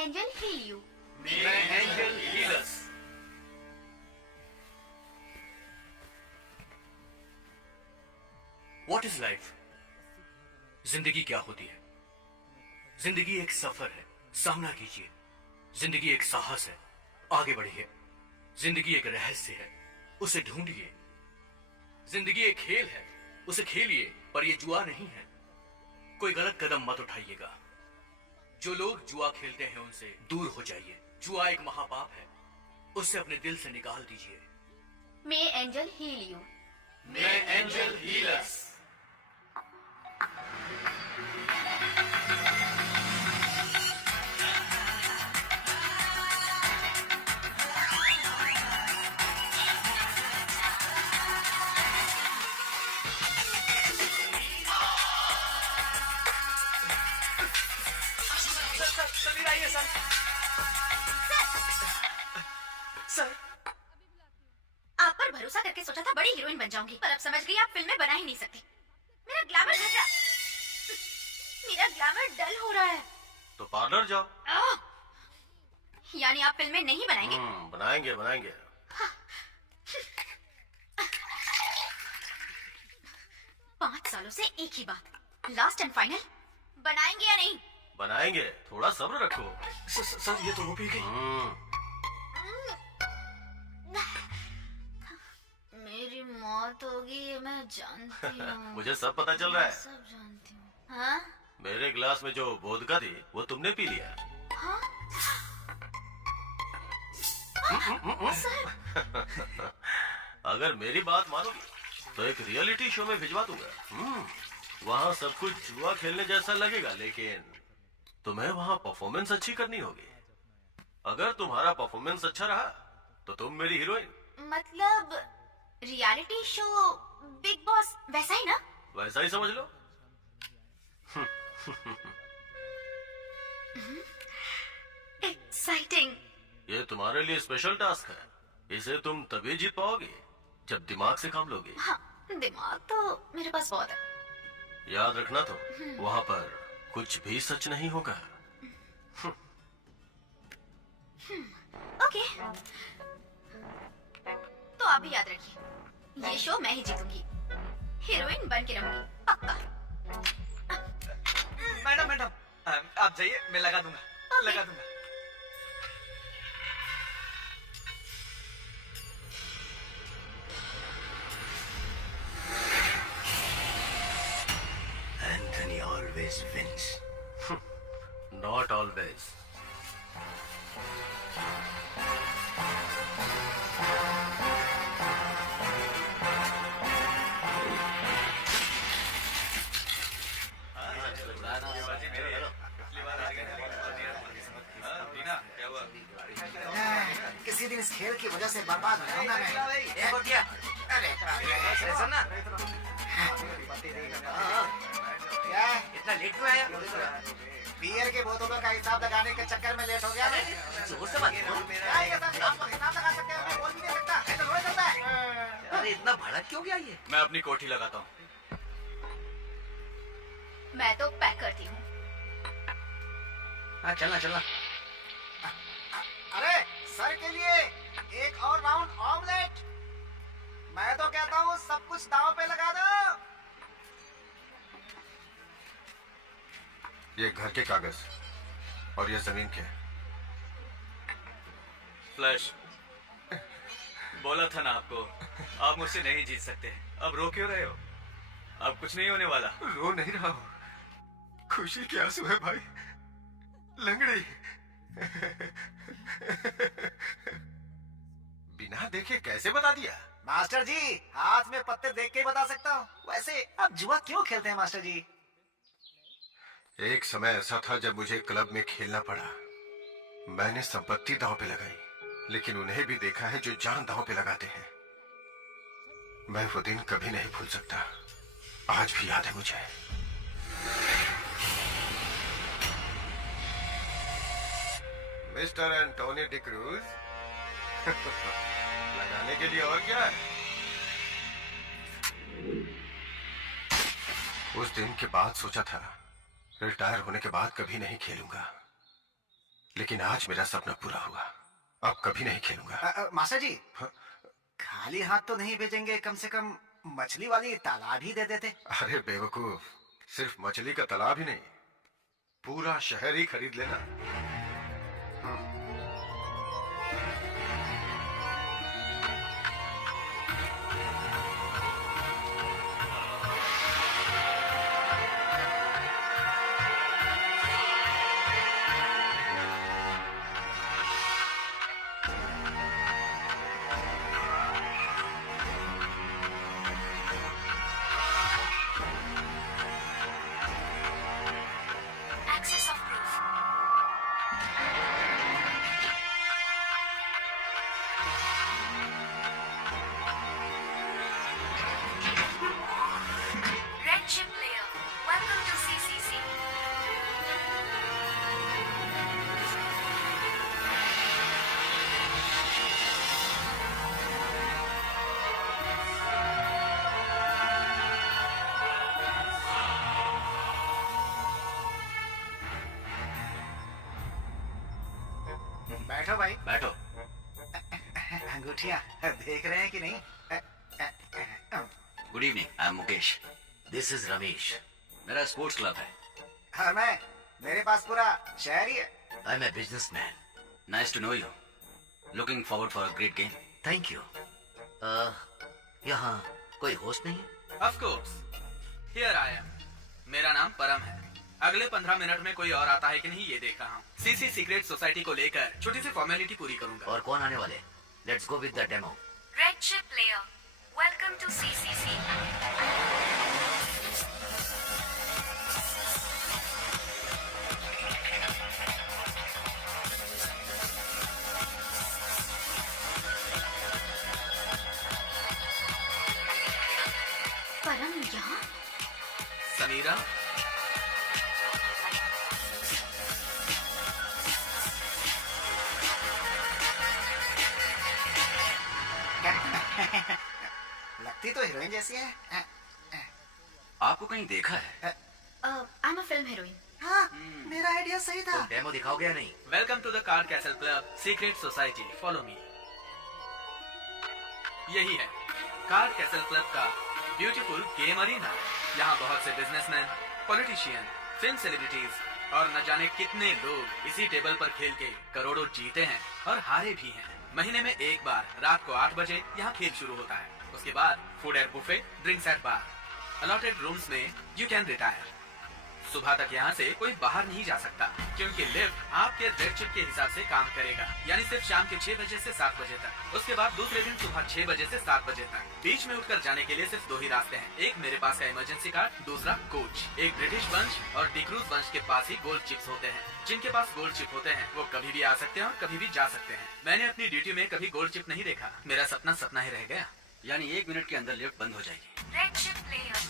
angel heal you. May angel heal us. What is life? जिंदगी क्या होती है? जिंदगी एक सफर है, सामना कीजिए। जिंदगी एक साहस है, आगे बढ़िए। जिंदगी एक रहस्य है, उसे ढूंढिए। जिंदगी एक खेल है, उसे खेलिए, पर यह जुआ नहीं है। कोई गलत कदम मत उठाइएगा। जो लोग जुआ खेलते हैं उनसे दूर हो जाइए। जुआ एक महापाप है, उससे अपने दिल से निकाल दीजिए। May angel heal you. May angel heal us. Sir आइए सर। सर आप पर भरोसा करके सोचा था बड़ी हीरोइन बन जाऊंगी, पर अब समझ गई आप फिल्म में बना ही नहीं सकती। मेरा ग्लैमर घट रहा, मेरा ग्लैमर डल हो रहा है। तो पार्लर जाओ। यानी आप फिल्में नहीं बनाएंगे? बनाएंगे बनाएंगे। 5 सालों से एक ही बात, लास्ट एंड फाइनल, बनाएंगे या नहीं? बनाएंगे, थोड़ा सब्र रखो। सर ये तो वो पी गई। मेरी मौत होगी ये मैं जानती हूँ। मुझे सब पता चल रहा है। सब जानती हूँ। हाँ? मेरे गिलास में जो वोदका थी वो तुमने पी लिया। हाँ? सर, अगर मेरी बात मानोगी तो एक रियलिटी शो में भिजवा दूंगा। वहाँ सब कुछ जुआ खेलने जैसा लगेगा, लेकिन तुम्हें वहाँ परफॉर्मेंस अच्छी करनी होगी। अगर तुम्हारा परफॉर्मेंस अच्छा रहा तो तुम मेरी हीरोइन। मतलब रियलिटी शो बिग बॉस वैसा ही ना? वैसा ही समझ लो। एक्साइटिंग। ये तुम्हारे लिए स्पेशल टास्क है। इसे तुम तभी जीत पाओगे जब दिमाग से काम लोगे। हाँ, दिमाग तो मेरे पास बहुत है। याद रखना तो वहाँ पर कुछ भी सच नहीं होगा। ओके, तो आप भी याद रखिए, ये शो मैं ही जीतूंगी, हीरोइन बन के रहूंगी, पक्का। मैडम आप जाइए, मैं लगा दूंगा। लगा दूंगा। Anthony always wins. Not always. किसी दिन इस खेल की वजह से बर्बाद हो जाऊंगा मैं। अरे ना क्या इतना लेट क्यों आया? बियर के बोतलों का हिसाब लगाने के चक्कर में लेट हो गया मैं। जोर से बात करो। क्या ये सब आपको हिसाब लगा सकते हैं, मैं बोल भी नहीं सकता, ऐसा थोड़ी चलता है। अरे इतना भड़क क्यों गया ये? मैं अपनी कोठी लगाता हूँ। मैं तो पैक करती हूँ। हाँ चलना। अरे सर के लिए एक और राउंड ऑमलेट। मैं तो कहता हूँ सब कुछ दांव पे लगा दो। ये घर के कागज और ये जमीन के। फ्लैश, बोला था ना आपको, आप मुझसे नहीं जीत सकते। अब रो क्यों रहे हो? अब कुछ नहीं होने वाला। रो नहीं रहा हूं, खुशी के आंसू है भाई। लंगड़ी बिना देखे कैसे बता दिया? मास्टर जी, हाथ में पत्ते देख के ही बता सकता हूँ। वैसे आप जुआ क्यों खेलते हैं मास्टर जी? एक समय ऐसा था जब मुझे क्लब में खेलना पड़ा। मैंने संपत्ति दांव पे लगाई, लेकिन उन्हें भी देखा है जो जान दांव पे लगाते हैं। मैं वो दिन कभी नहीं भूल सकता, आज भी याद है मुझे। मिस्टर एंटोनी डिक्रूज, लगाने के लिए और क्या है? उस दिन के बाद सोचा था रिटायर होने के बाद कभी नहीं खेलूंगा, लेकिन आज मेरा सपना पूरा हुआ। अब कभी नहीं खेलूंगा। मास्टर जी, हाँ? खाली हाथ तो नहीं भेजेंगे, कम से कम मछली वाली तालाब ही दे देते। अरे बेवकूफ, सिर्फ मछली का तालाब ही नहीं, पूरा शहर ही खरीद लेना। Access of proof. Red chip layer. Welcome to CCC. बैठो भाई। बैठो। अंगूठियां देख रहे हैं कि नहीं? Good evening, I am Mukesh. This is Ramesh. मेरा स्पोर्ट्स क्लब है। और मैं, मेरे पास पूरा शहर ही है। I am a businessman. Nice to know you. Looking forward for a great game. Thank you. यहाँ कोई होस्ट नहीं है? Of course, here I am. मेरा नाम परम है। अगले 15 मिनट में कोई और आता है कि नहीं ये देख रहा हूँ। सीसी सीक्रेट सोसाइटी को लेकर छोटी सी फॉर्मेलिटी पूरी करूंगा। और कौन आने वाले? Let's go with the demo. Red chip layer. Welcome to CCC. परम यहाँ? समीरा, लगती तो हीरोइन जैसी है। आपको कहीं देखा है? I'm a film heroine. हाँ, मेरा आइडिया सही था। तो डेमो दिखाओगे या नहीं? Welcome to the card castle club secret society. Follow me. यही है कार्ड कैसल क्लब का ब्यूटीफुल गेम अरीना। यहाँ बहुत से बिजनेसमैन, पॉलिटिशियन, फिल्म सेलिब्रिटीज और न जाने कितने लोग इसी टेबल पर खेल के करोड़ों जीते हैं और हारे भी हैं। महीने में एक बार रात को 8 बजे यहाँ खेल शुरू होता है। उसके बाद food and buffet, drinks at bar, allotted rooms में यू कैन रिटायर। सुबह तक यहाँ से कोई बाहर नहीं जा सकता क्योंकि लिफ्ट आपके रेड चिप के हिसाब से काम करेगा, यानी सिर्फ शाम के 6 बजे से 7 बजे तक। उसके बाद दूसरे दिन सुबह 6 बजे से 7 बजे तक। बीच में उठकर जाने के लिए सिर्फ 2 ही रास्ते हैं। एक मेरे पास का इमरजेंसी कार्ड, दूसरा कोच। एक ब्रिटिश वंश और डिक्रूज वंश के पास ही गोल्ड चिप्स होते हैं। जिनके पास गोल्ड चिप होते हैं वो कभी भी आ सकते हैं और कभी भी जा सकते हैं। मैंने अपनी ड्यूटी में कभी गोल्ड चिप नहीं देखा। मेरा सपना सपना ही रह गया। यानी 1 मिनट के अंदर लिफ्ट बंद हो जाएगी। Red chip layer.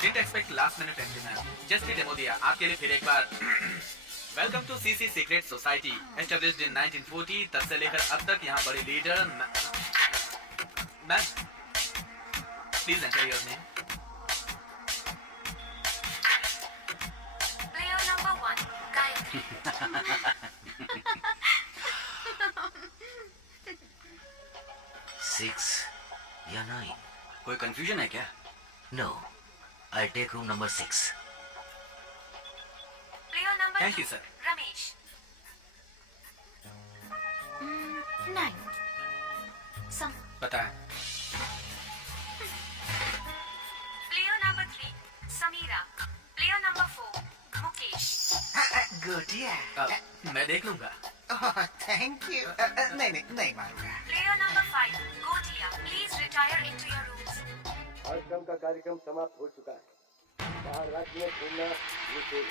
Didn't expect last minute entry ma'am. Just ही डेमो दिया आपके लिए फिर एक बार। Welcome to CC secret society, established in 1940। तब से लेकर अब तक यहाँ बड़े leader ma'am, please enter your name. Player number 1. Gayatri. 6 या 9? कोई कंफ्यूजन है क्या? No, I take room number 6। Player number Thank 2. you, sir. Ramesh. 9. Some. पता है। Player number 3. Samira. Player number 4. Mukesh. गोटिया। मैं देख लूंगा। Thank you. नहीं नहीं नहीं मारूंगा। Player number 5. Gotia. Please retire into your rooms. कार्यक्रम का कार्यक्रम समाप्त हो चुका है। बाहर राज्य में घूमना निषेध।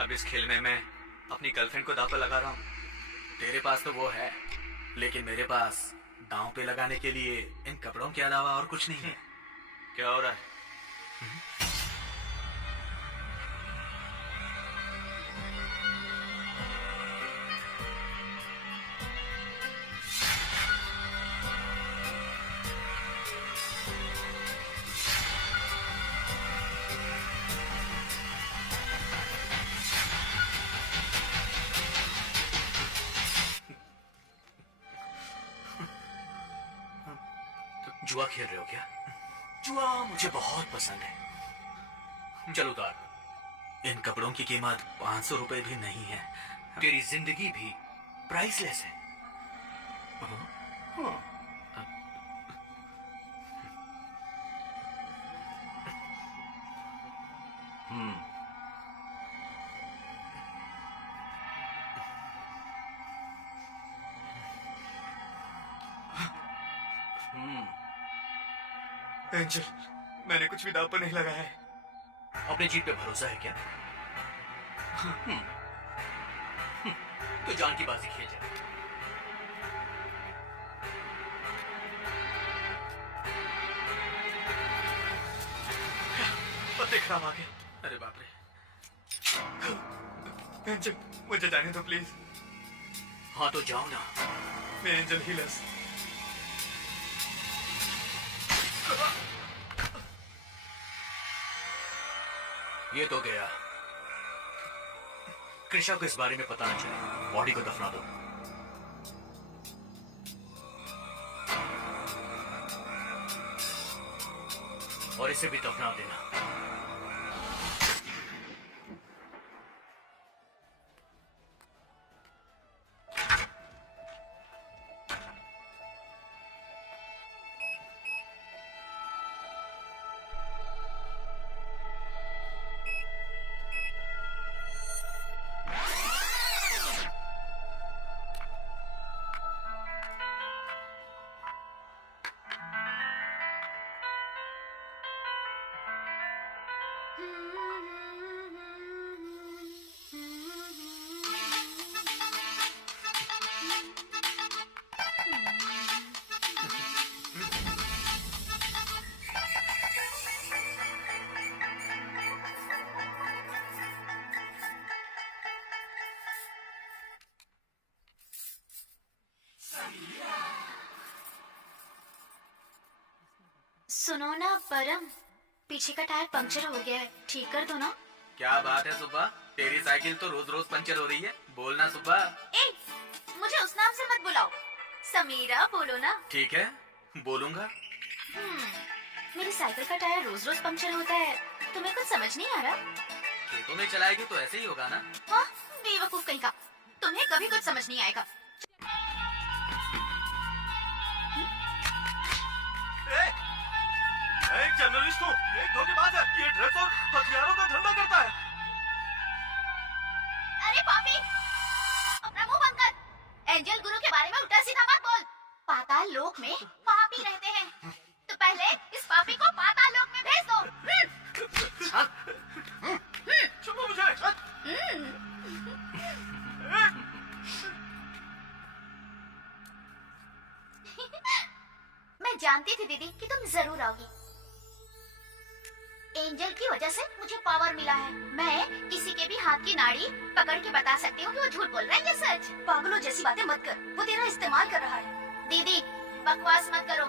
अब इस खेल में मैं अपनी गर्लफ्रेंड को दांव पर लगा रहा हूँ। तेरे पास तो वो है, लेकिन मेरे पास दांव पे लगाने के लिए इन कपड़ों के अलावा और कुछ नहीं है। क्या हो रहा है? जुआ खेल रहे हो क्या? जुआ मुझे बहुत पसंद है। चल उतार। इन कपड़ों की कीमत 500 रुपए भी नहीं है। तेरी जिंदगी भी प्राइसलेस है। एंजल, मैंने कुछ भी दांव पर नहीं लगाया है। अपनी जीत पे भरोसा है क्या? तो जान की बाजी खेल जा। पत्ते खराब आ गए। अरे बाप रे। एंजल, मुझे जाने दो प्लीज। हाँ तो जाओ ना। मैं एंजल हीलर्स। ये तो गया। कृषा को इस बारे में पता न चले। बॉडी को दफना दो। और इसे भी दफना देना। सुनो ना परम, पीछे का टायर पंक्चर हो गया है, ठीक कर दो ना। क्या बात है सुब्बा, तेरी साइकिल तो रोज रोज पंचर हो रही है। बोलना सुब्बा। ए, मुझे उस नाम से मत बुलाओ, समीरा बोलो ना। ठीक है, बोलूंगा। मेरी साइकिल का टायर रोज रोज पंक्चर होता है, तुम्हें कुछ समझ नहीं आ रहा? खेतों में चलाएगी तो ऐसे ही होगा ना। हाँ, बेवकूफ कहीं का, तुम्हें कभी कुछ समझ नहीं आएगा। एक जर्नलिस्ट हूँ, एक धोखेबाज है, ये ड्रग्स और हथियारों का धंधा करता है। अरे पापी, अपना मुंह बंद कर। एंजल गुरु के बारे में उल्टा सीधा मत बोल। पाताल लोक में पापी रहते हैं, तो पहले इस पापी को पाताल लोक में भेज दो। छोड़ो मुझे। मैं जानती थी दीदी कि तुम जरूर आओगी। एंजल की वजह से मुझे पावर मिला है। मैं किसी के भी हाथ की नाड़ी पकड़ के बता सकती हूँ कि वो झूठ बोल रहा है या सच। पागलों जैसी बातें मत कर, वो तेरा इस्तेमाल कर रहा है। दीदी बकवास मत करो।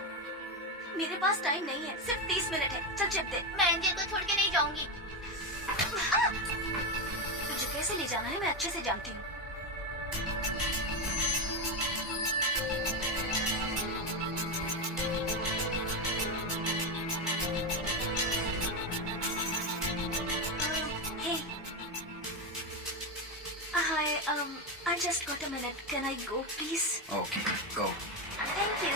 मेरे पास टाइम नहीं है, सिर्फ 30 मिनट है। चल चिप दे। मैं एंजल को छोड़ के नहीं जाऊंगी। तुझे कैसे ले जाना है मैं अच्छे से जानती हूँ। Hi, I just got a minute. Can I go, please? Okay, go. Thank you.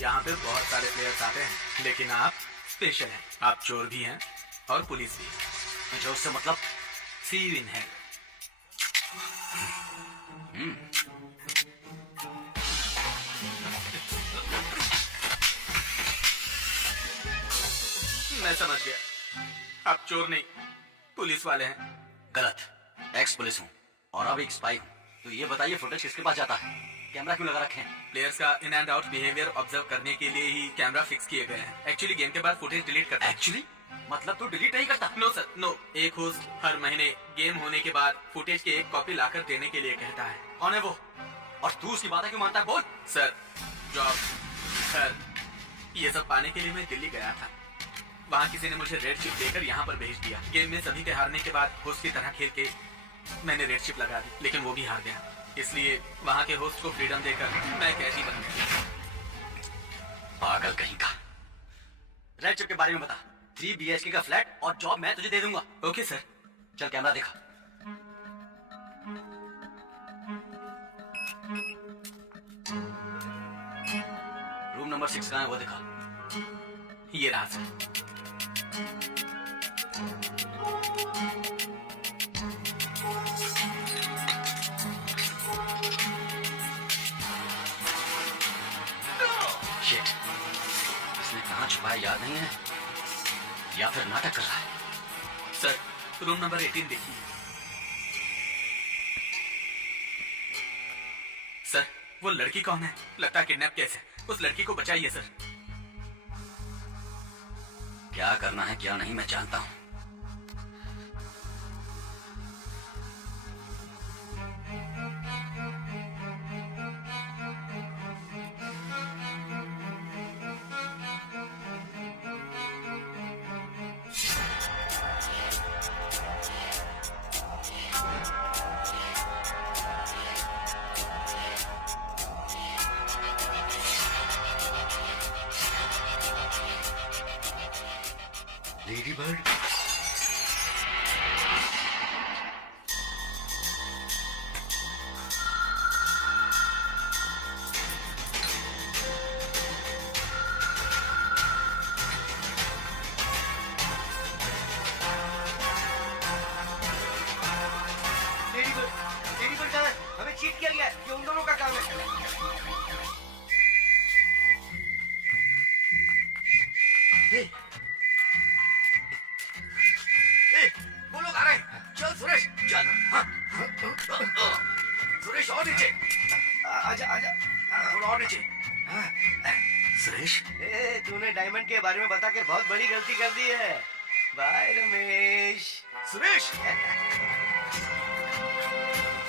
यहाँ पे बहुत सारे प्लेयर्स आते हैं, लेकिन आप स्पेशल हैं। आप चोर भी हैं और पुलिस भी। मुझे उससे मतलब सी यू इन है। मैं समझ गया, आप चोर नहीं पुलिस वाले हैं। गलत। एक्स पुलिस हूँ और अब एक स्पाई हूँ। तो ये बताइए फुटेज किसके पास जाता है? कैमरा क्यों लगा रखे हैं? प्लेयर्स का in and out behaviour observe करने के लिए ही कैमरा फिक्स किए गए हैं। एक्चुअली गेम के बाद फुटेज डिलीट करता है। एक्चुअली मतलब तू डिलीट नहीं करता? No sir, no. एक होस्ट हर महीने गेम होने के बाद फुटेज की एक कॉपी लाकर देने के लिए कहता है। कौन है वो? और तू उसकी बातें क्यों मानता है? बोल। सर, जॉब, घर, ये सब पाने के लिए मैं दिल्ली गया था। वहाँ किसी ने मुझे रेड चिप देकर यहाँ पर भेज दिया। गेम में सभी के हारने के बाद होस्ट की तरह खेल के मैंने रेड चिप लगा दी, लेकिन वो भी हार गया। इसलिए वहाँ के होस्ट को फ्रीडम देकर मैं कैदी बन गया। पागल कहीं का। रेड चिप के बारे में बता। 3 BHK का फ्लैट और जॉब मैं तुझे दे दूंगा। Okay sir. चल कैमरा दिखा। रूम नंबर 6 कहाँ है वो दिखा। ये रहा सर। शिट, इसने कहाँ छुपाया याद नहीं है, या फिर नाटक कर रहा है। सर, रूम नंबर 18 देखिए। सर, वो लड़की कौन है? लगता किडनैप केस है। उस लड़की को बचाइए सर। क्या करना है क्या नहीं मैं जानता हूं। Lady bird. लेडी बर्ड कहाँ है? हमें चीट किया गया है। ये उन दोनों का काम है। वो लोग आ रहे हैं। चल सुरेश चल। हाँ। सुरेश और नीचे। आजा आजा। थोड़ा और नीचे। सुरेश, तूने डायमंड के बारे में बताकर बहुत बड़ी गलती कर दी है। बाय रमेश। सुरेश,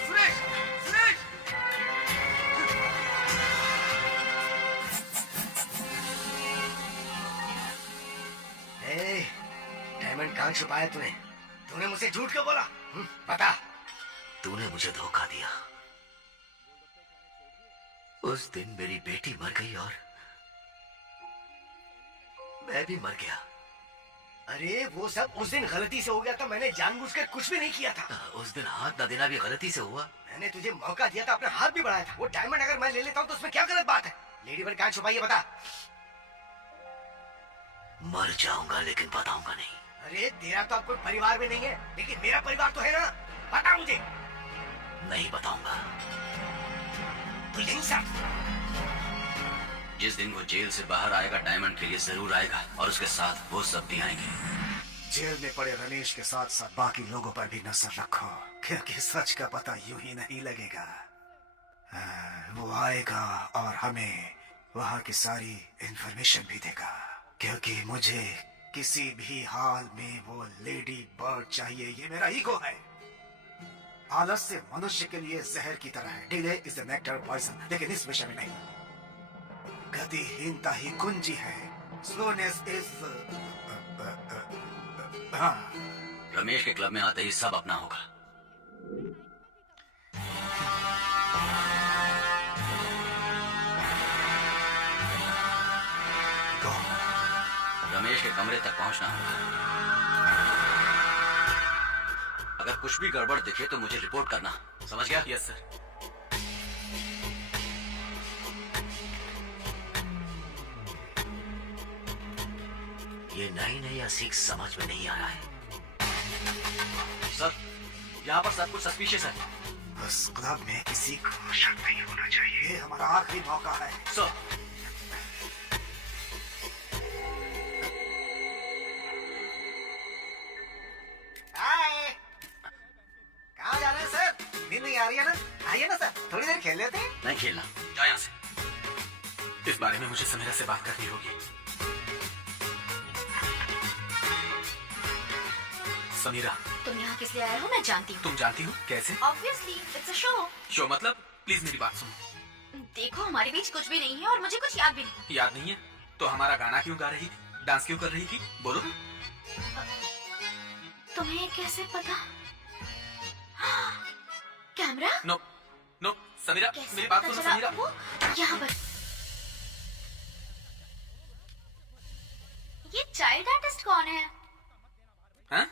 सुरेश, सुरेश। डायमंड कहाँ छुपाया तूने? तूने मुझसे झूठ क्यों बोला? बता। तूने मुझे धोखा दिया। उस दिन मेरी बेटी मर गई और मैं भी मर गया। अरे वो सब उस दिन गलती से हो गया था। मैंने जानबूझकर कुछ भी नहीं किया था। उस दिन हाथ न देना भी गलती से हुआ। मैंने तुझे मौका दिया था, अपना हाथ भी बढ़ाया था। वो डायमंड अगर मैं ले लेता हूँ तो उसमें क्या गलत बात है? लेडी बर्ड कहाँ छुपाई है बता। मर जाऊंगा लेकिन बताऊंगा नहीं। अरे तेरा तो अब कोई परिवार भी नहीं है, लेकिन मेरा परिवार तो है ना। बता मुझे। नहीं बताऊंगा। तो यही सब। जिस दिन वो जेल से बाहर आएगा डायमंड के लिए जरूर आएगा और उसके साथ वो सब भी आएंगे। जेल में पड़े रमेश के साथ साथ बाकी लोगों पर भी नजर रखो, क्योंकि सच का पता यूं ही नहीं लगेगा। वो आएगा और हमें वहाँ की सारी इंफॉर्मेशन भी देगा, क्योंकि मुझे किसी भी हाल में वो लेडी बर्ड चाहिए। ये मेरा ईगो है। आलस्य मनुष्य के लिए जहर की तरह है। Delay is the nectar poison, लेकिन इस विषय में नहीं। गतिहीनता ही कुंजी है। स्लोनेस इज रमेश के क्लब में आते ही सब अपना होगा। रमेश के कमरे तक पहुंचना होगा। अगर कुछ भी गड़बड़ दिखे तो मुझे रिपोर्ट करना, समझ गया? Yes sir. ये नई नई या सीख समझ में नहीं आ रहा है। सर, यहाँ पर सब कुछ सस्पिशियस है। उस क्लब में किसी को शक नहीं होना चाहिए। ये हमारा आखिरी मौका है। सर, हाय, कहाँ जा रहे हैं सर? नींद नहीं आ रही है ना? आइए ना सर, थोड़ी देर खेल लेते हैं। नहीं खेलना, जाओ यहाँ से। इस बारे में मुझे समीरा से बात करनी होगी। समीरा, तुम यहाँ किस लिए आए हो मैं जानती हूँ। तुम जानती हो कैसे? Obviously it's a show. Show मतलब? प्लीज मेरी बात सुनो। देखो हमारे बीच कुछ भी नहीं है और मुझे कुछ याद भी नहीं। याद नहीं है तो हमारा गाना क्यों गा रही थी, डांस क्यों कर रही थी, बोलो। तुम्हें कैसे पता? कैमरा? नो नो समीरा, कैसे मेरी बात पता सुनो चला? समीरा। वो यहाँ पर ये चाइल्ड आर्टिस्ट कौन है? हाँ?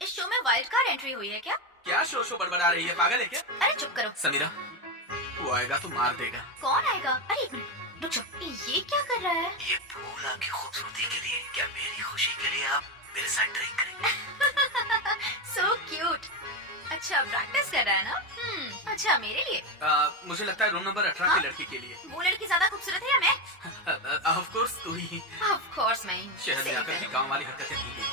इस शो में वाइल्ड कार्ड एंट्री हुई है क्या? क्या शो बड़बड़ा रही है, पागल है क्या? अरे चुप करो। समीरा, वो आएगा तो मार देगा। कौन आएगा? अरे एक मिनट रुक जाओ। ये क्या कर रहा है? ये फूल आपकी खूबसूरती के लिए, क्या मेरी खुशी के लिए आप मेरे साथ ड्रिंक करेंगे? So cute. अच्छा प्रैक्टिस कर रहा है ना? अच्छा मेरे लिए? मुझे लगता है रूम नंबर 18 हाँ? की लड़की के लिए। वो लड़की ज्यादा खूबसूरत है या मैं? ऑफ कोर्स तू ही। ऑफ कोर्स मैं ही हूँ। शहर में सही आकर कहा। के गांव वाली हरकतें की गई।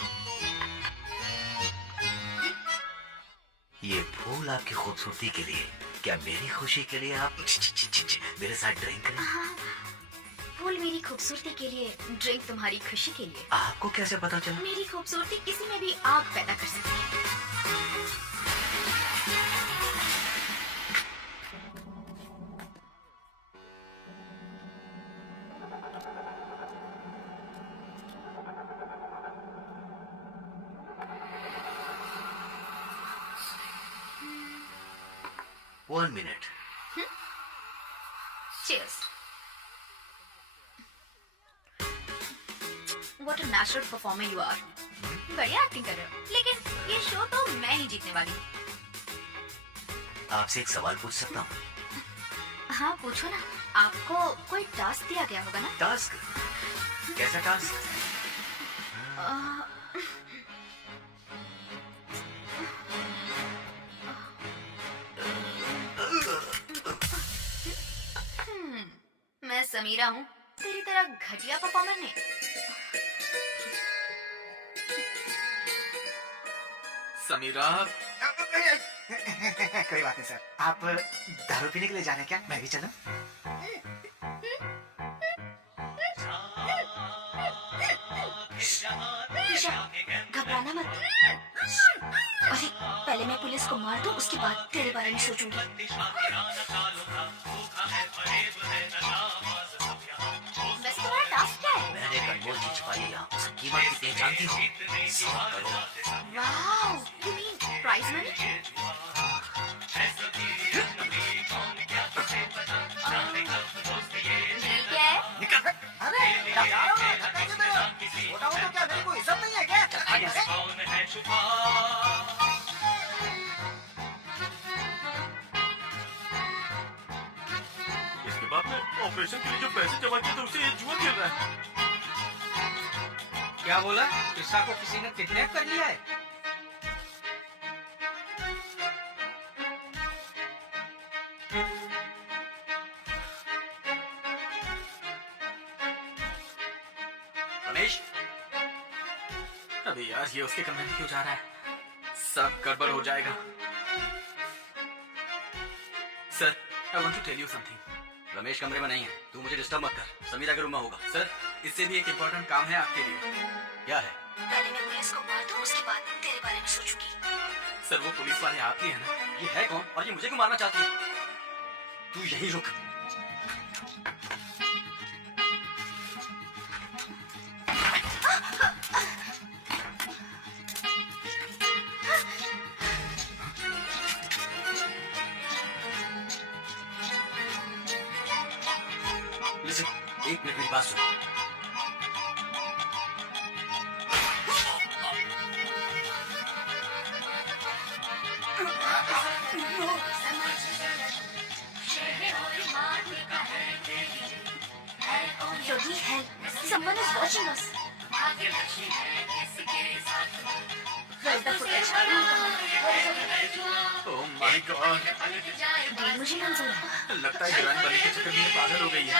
ये फूल आपकी खूबसूरती के लिए, क्या मेरी खुशी के लिए आप मेरे साथ ड्रिंक करें? हाँ, फूल मेरी खूबसूरती के लिए, ड्रिंक तुम्हारी खुशी के लिए। आपको कैसे पता चला? मेरी खूबसूरती किसी में भी आग पैदा कर सकती है। One minute. Cheers. What a natural performer you are. बढ़िया एक्टिंग कर रहे हो, लेकिन ये शो तो मैं ही जीतने वाली हूँ। आपसे एक सवाल पूछ सकता हूँ? हाँ पूछो ना। आपको कोई टास्क दिया गया होगा ना? टास्क? कैसा टास्क? मैं समीरा हूँ, तेरी तरह घटिया परफॉर्मर नहीं। समीरा, कोई बात नहीं सर। आप दारू पीने के लिए जा रहे हैं क्या? मैं भी चलूं? घबराना मत। अरे पहले मैं पुलिस को मार दूं, उसके बाद तेरे बारे में सोचूंगी। वैसे तुम्हारा टास्क क्या है? मैंने एक अनमोल चीज पाई है यहाँ। उसकी कीमत कितनी है जानती हो? 100 crore. Wow, you mean prize money? ये क्या है? अरे क्या हो रहा है? धक्का क्यों दे रहे हो? छोटा हो तो क्या मेरे को इज्जत नहीं है क्या? चल भाग यहाँ से। इसके बाद में ऑपरेशन के लिए जो पैसे जमा किए थे उसे ये जुआ खेल रहा है। क्या बोला? ईशा को किसी ने किडनैप कर लिया है? रमेश, अबे यार ये उसके कमरे में क्यों जा रहा है? सब गड़बड़ हो जाएगा। Sir, I want to tell you something. Ramesh कमरे में नहीं है, तू मुझे डिस्टर्ब मत कर। समीरा के रूम में होगा। सर, इससे भी एक इम्पोर्टेंट काम है आपके लिए। क्या है? पहले मैं पुलिस को मार दूं, उसके बाद तेरे बारे में सोचूंगी। सर, वो पुलिस वाले आप ही है ना? ये है कौन और ये मुझे क्यों मारना चाहती है? तू यहीं रुक। लिसन, एक मिनट मेरी बात सुनो। Bloody hell, someone is watching us. Where's the footage? Oh my God, deal मुझे मंजूर है। लगता है हीरोइन बनने के चक्कर में ये पागल हो गई है।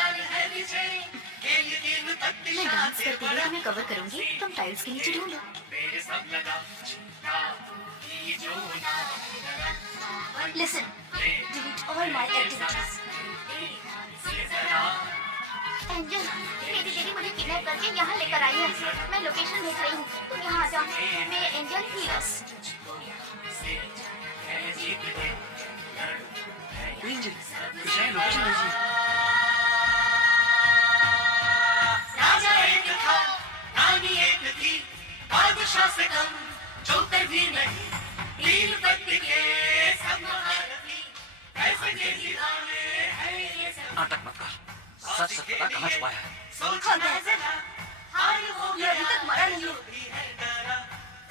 मैं डांस करते हुए तुम्हें कवर करूंगी, तुम टाइल्स के नीचे ढूंढो। Listen, delete all my activities. Angel, मेरी दीदी मुझे किडनैप करके यहाँ लेकर आई है। मैं लोकेशन भेज रही हूँ, तुम यहाँ आ जाओ। मैं एंजल हीरस। एंजल, कुछ है लोकेशन भेजिए। राजा एक था, रानी एक थी, बादशाह से कम जोकर भी नहीं, नील पत्ती के सब महारथी, ऐसे के दीवाने हैं ये सब। नाटक मत कर, सच सच बता कहाँ छुपाया है। सोचो जरा, हार हो ये अभी तक मरा नहीं है। जो भी है तेरा,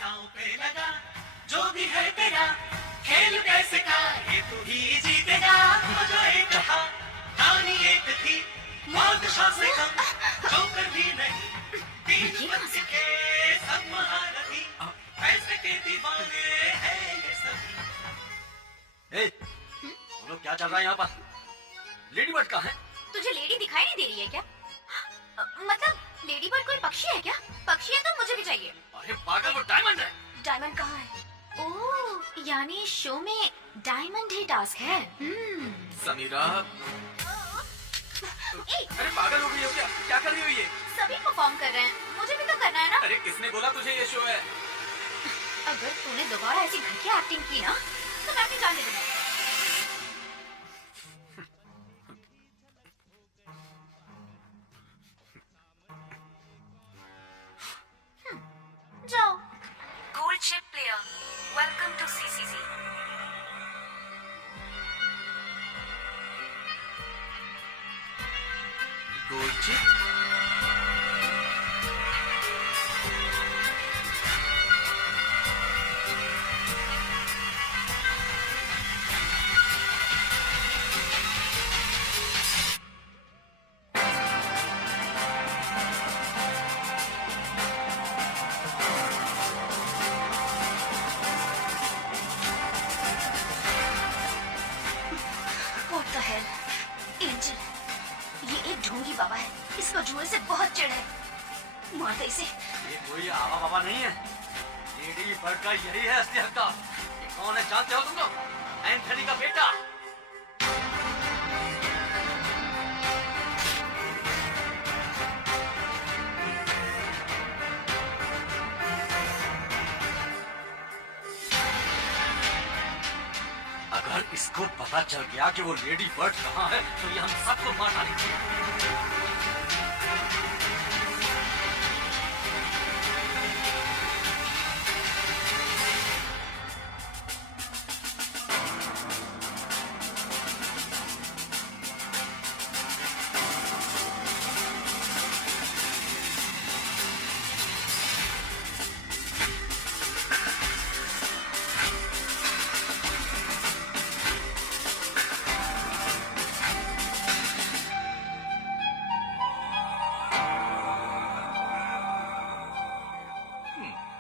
दांव पे लगा, जो भी है तेरा, खेल पैसे का ये तू ही जीतेगा। राजा एक था, रानी एक थी, बादशाह से कम जोकर भी नहीं, नील पत्ती के सब महारथी, ऐसे के दीवाने हैं ये सब। ए, तुम लोग क्या चल रहा है यहाँ पर? लेडी बर्ड कहाँ है? तुझे लेडी दिखाई नहीं दे रही है क्या? मतलब लेडी बर्ड कोई पक्षी है क्या? पक्षी है तो मुझे भी चाहिए। अरे पागल, वो डायमंड है। डायमंड कहाँ है? ओह, यानी शो में डायमंड ही टास्क है। समीरा, ए, अरे पागल हो गई हो क्या? क्या कर रही हो ये? सभी परफॉर्म कर रहे हैं, मुझे भी तो करना है ना। अरे किसने बोला तुझे ये शो है? अगर तूने दोबारा ऐसी घटिया एक्टिंग की ना, तो मैं अपनी जान दे दूंगा। जाओ। Gold chip player, welcome to CCC. Gold chip? What the hell? Angel, ये एक ढोंगी बाबा है, इसको जुए से बहुत चिढ़ है। मार दे इसे। ये कोई आवा बाबा नहीं है, लेडी बर्ड का यही है असली हकदार। ये कौन है जानते हो तुम लोग? एंथनी का बेटा। अगर इसको पता चल गया कि वो लेडी बर्ड कहाँ है, तो ये हम सबको मार डालेगी।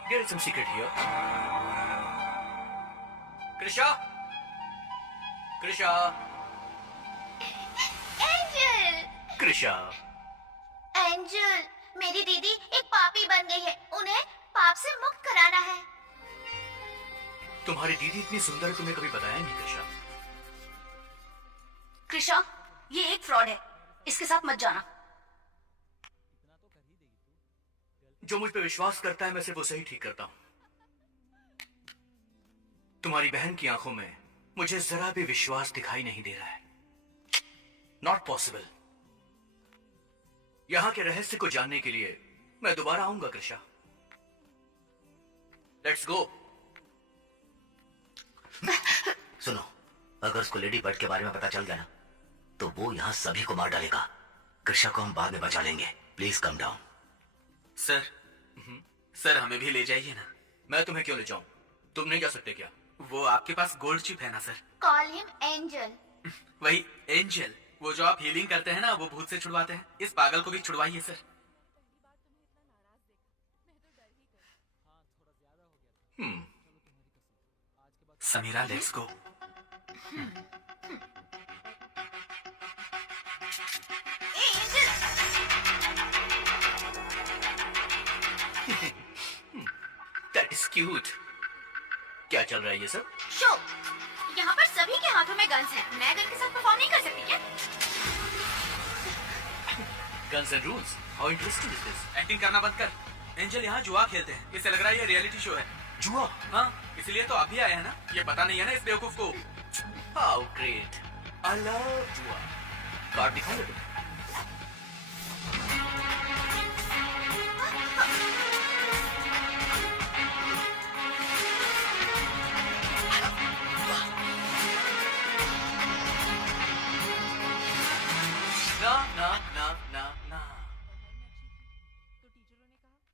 There is some secret here. Krisha? Krisha? Angel! Krisha? Angel, मेरी दीदी एक पापी बन गई है, उन्हें पाप से मुक्त कराना है। तुम्हारी दीदी इतनी सुंदर है, तुम्हें कभी बताया नहीं कृषा। कृषा, ये एक फ्रॉड है, इसके साथ मत जाना। जो मुझ पे विश्वास करता है मैं सिर्फ उसे ही ठीक करता हूं। तुम्हारी बहन की आंखों में मुझे जरा भी विश्वास दिखाई नहीं दे रहा है। Not possible. यहां के रहस्य को जानने के लिए मैं दोबारा आऊंगा कृषा। Let's go. सुनो, अगर उसको लेडी बर्ड के बारे में पता चल गया ना, तो वो यहाँ सभी को मार डालेगा। कृषा को हम बाद में बचा लेंगे। Please come down. सर हमें भी ले जाइए ना। मैं तुम्हें क्यों ले जाऊं? तुम नहीं जा सकते क्या? वो आपके पास गोल्ड चिप है ना सर? Call him angel. वही एंजल, वो जो आप हीलिंग करते हैं ना, वो भूत से छुड़वाते हैं। इस पागल को भी छुड़वाइए sir. Sameera, let's go. That is cute. क्या चल रहा है ये सब? शो। यहाँ पर सभी के हाथों में गन्स हैं। मैं गन के साथ परफॉर्म नहीं कर सकती क्या? Guns and rules, how interesting is this? Acting करना बंद कर। एंजल यहाँ जुआ खेलते हैं। इससे लग रहा है ये रियलिटी शो है। जुआ? हाँ, इसलिए तो आप भी आए हैं ना। ये पता नहीं है ना इस बेवकूफ को। हाउ ग्रेट, आई लव जुआ। कार्ड दिखाओ तुम। ना।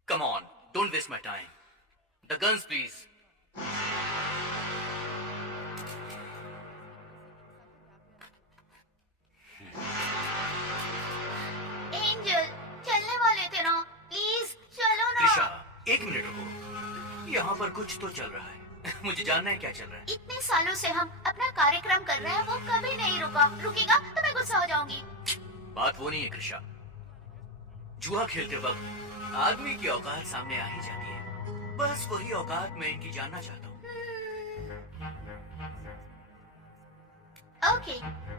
Come on, don't waste my time. The guns, please. Angel, चलने वाले थे ना, प्लीज चलो ना। त्रिशा, एक मिनट रुको। यहाँ पर कुछ तो चल रहा है। मुझे जानना है क्या चल रहा है। इतने सालों से हम अपना कार्यक्रम कर रहे हैं, वो कभी नहीं रुकेगा तो मैं गुस्सा हो जाऊंगी। बात वो नहीं है कृषा। जुआ खेलते वक्त आदमी की औकात सामने आ ही जाती है। बस वही औकात मैं इनकी जानना चाहता हूँ। ओके,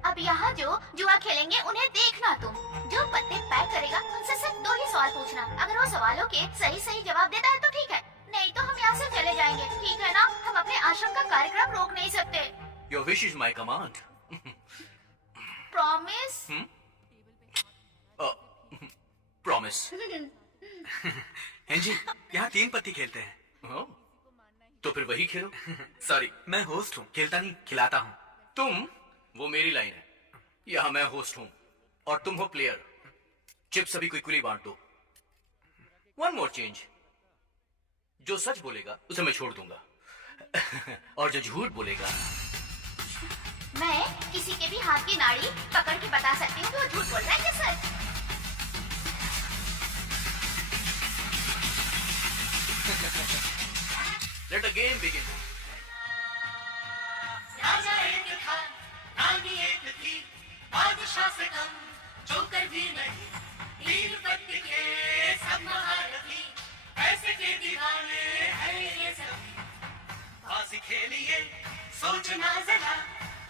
अब यहाँ जो जुआ खेलेंगे उन्हें देखना तुम। जो पत्ते पैक करेगा उनसे सिर्फ 2 ही सवाल पूछना। अगर वो सवालों के सही जवाब देता है तो ठीक है, नहीं तो हम यहाँ से चले जाएंगे। ठीक है ना? हम अपने आश्रम का कार्यक्रम रोक नहीं सकते। Your wish is my command. Promise? Promise. Angel, यहाँ 3 पत्ती खेलते हैं। तो फिर वही खेलो। सॉरी, मैं होस्ट हूँ, खेलता नहीं खिलाता हूँ। तुम, वो मेरी लाइन है। यहाँ मैं होस्ट हूँ और तुम हो प्लेयर। चिप्स सभी को इक्वली बांट दो। वन मोर चेंज, जो सच बोलेगा उसे मैं छोड़ दूंगा और जो झूठ बोलेगा, मैं किसी के भी हाथ की नाड़ी पकड़ के बता सकती हूँ कि वो झूठ बोल रहा है या सच। Let the game begin. राजा एक था, रानी एक थी, बादशाह से कम जोकर भी नहीं। नील पत्ती के सब महारथी, पैसे के दीवाने हैं ये सभी। फांसी खेलिए सोचना जरा,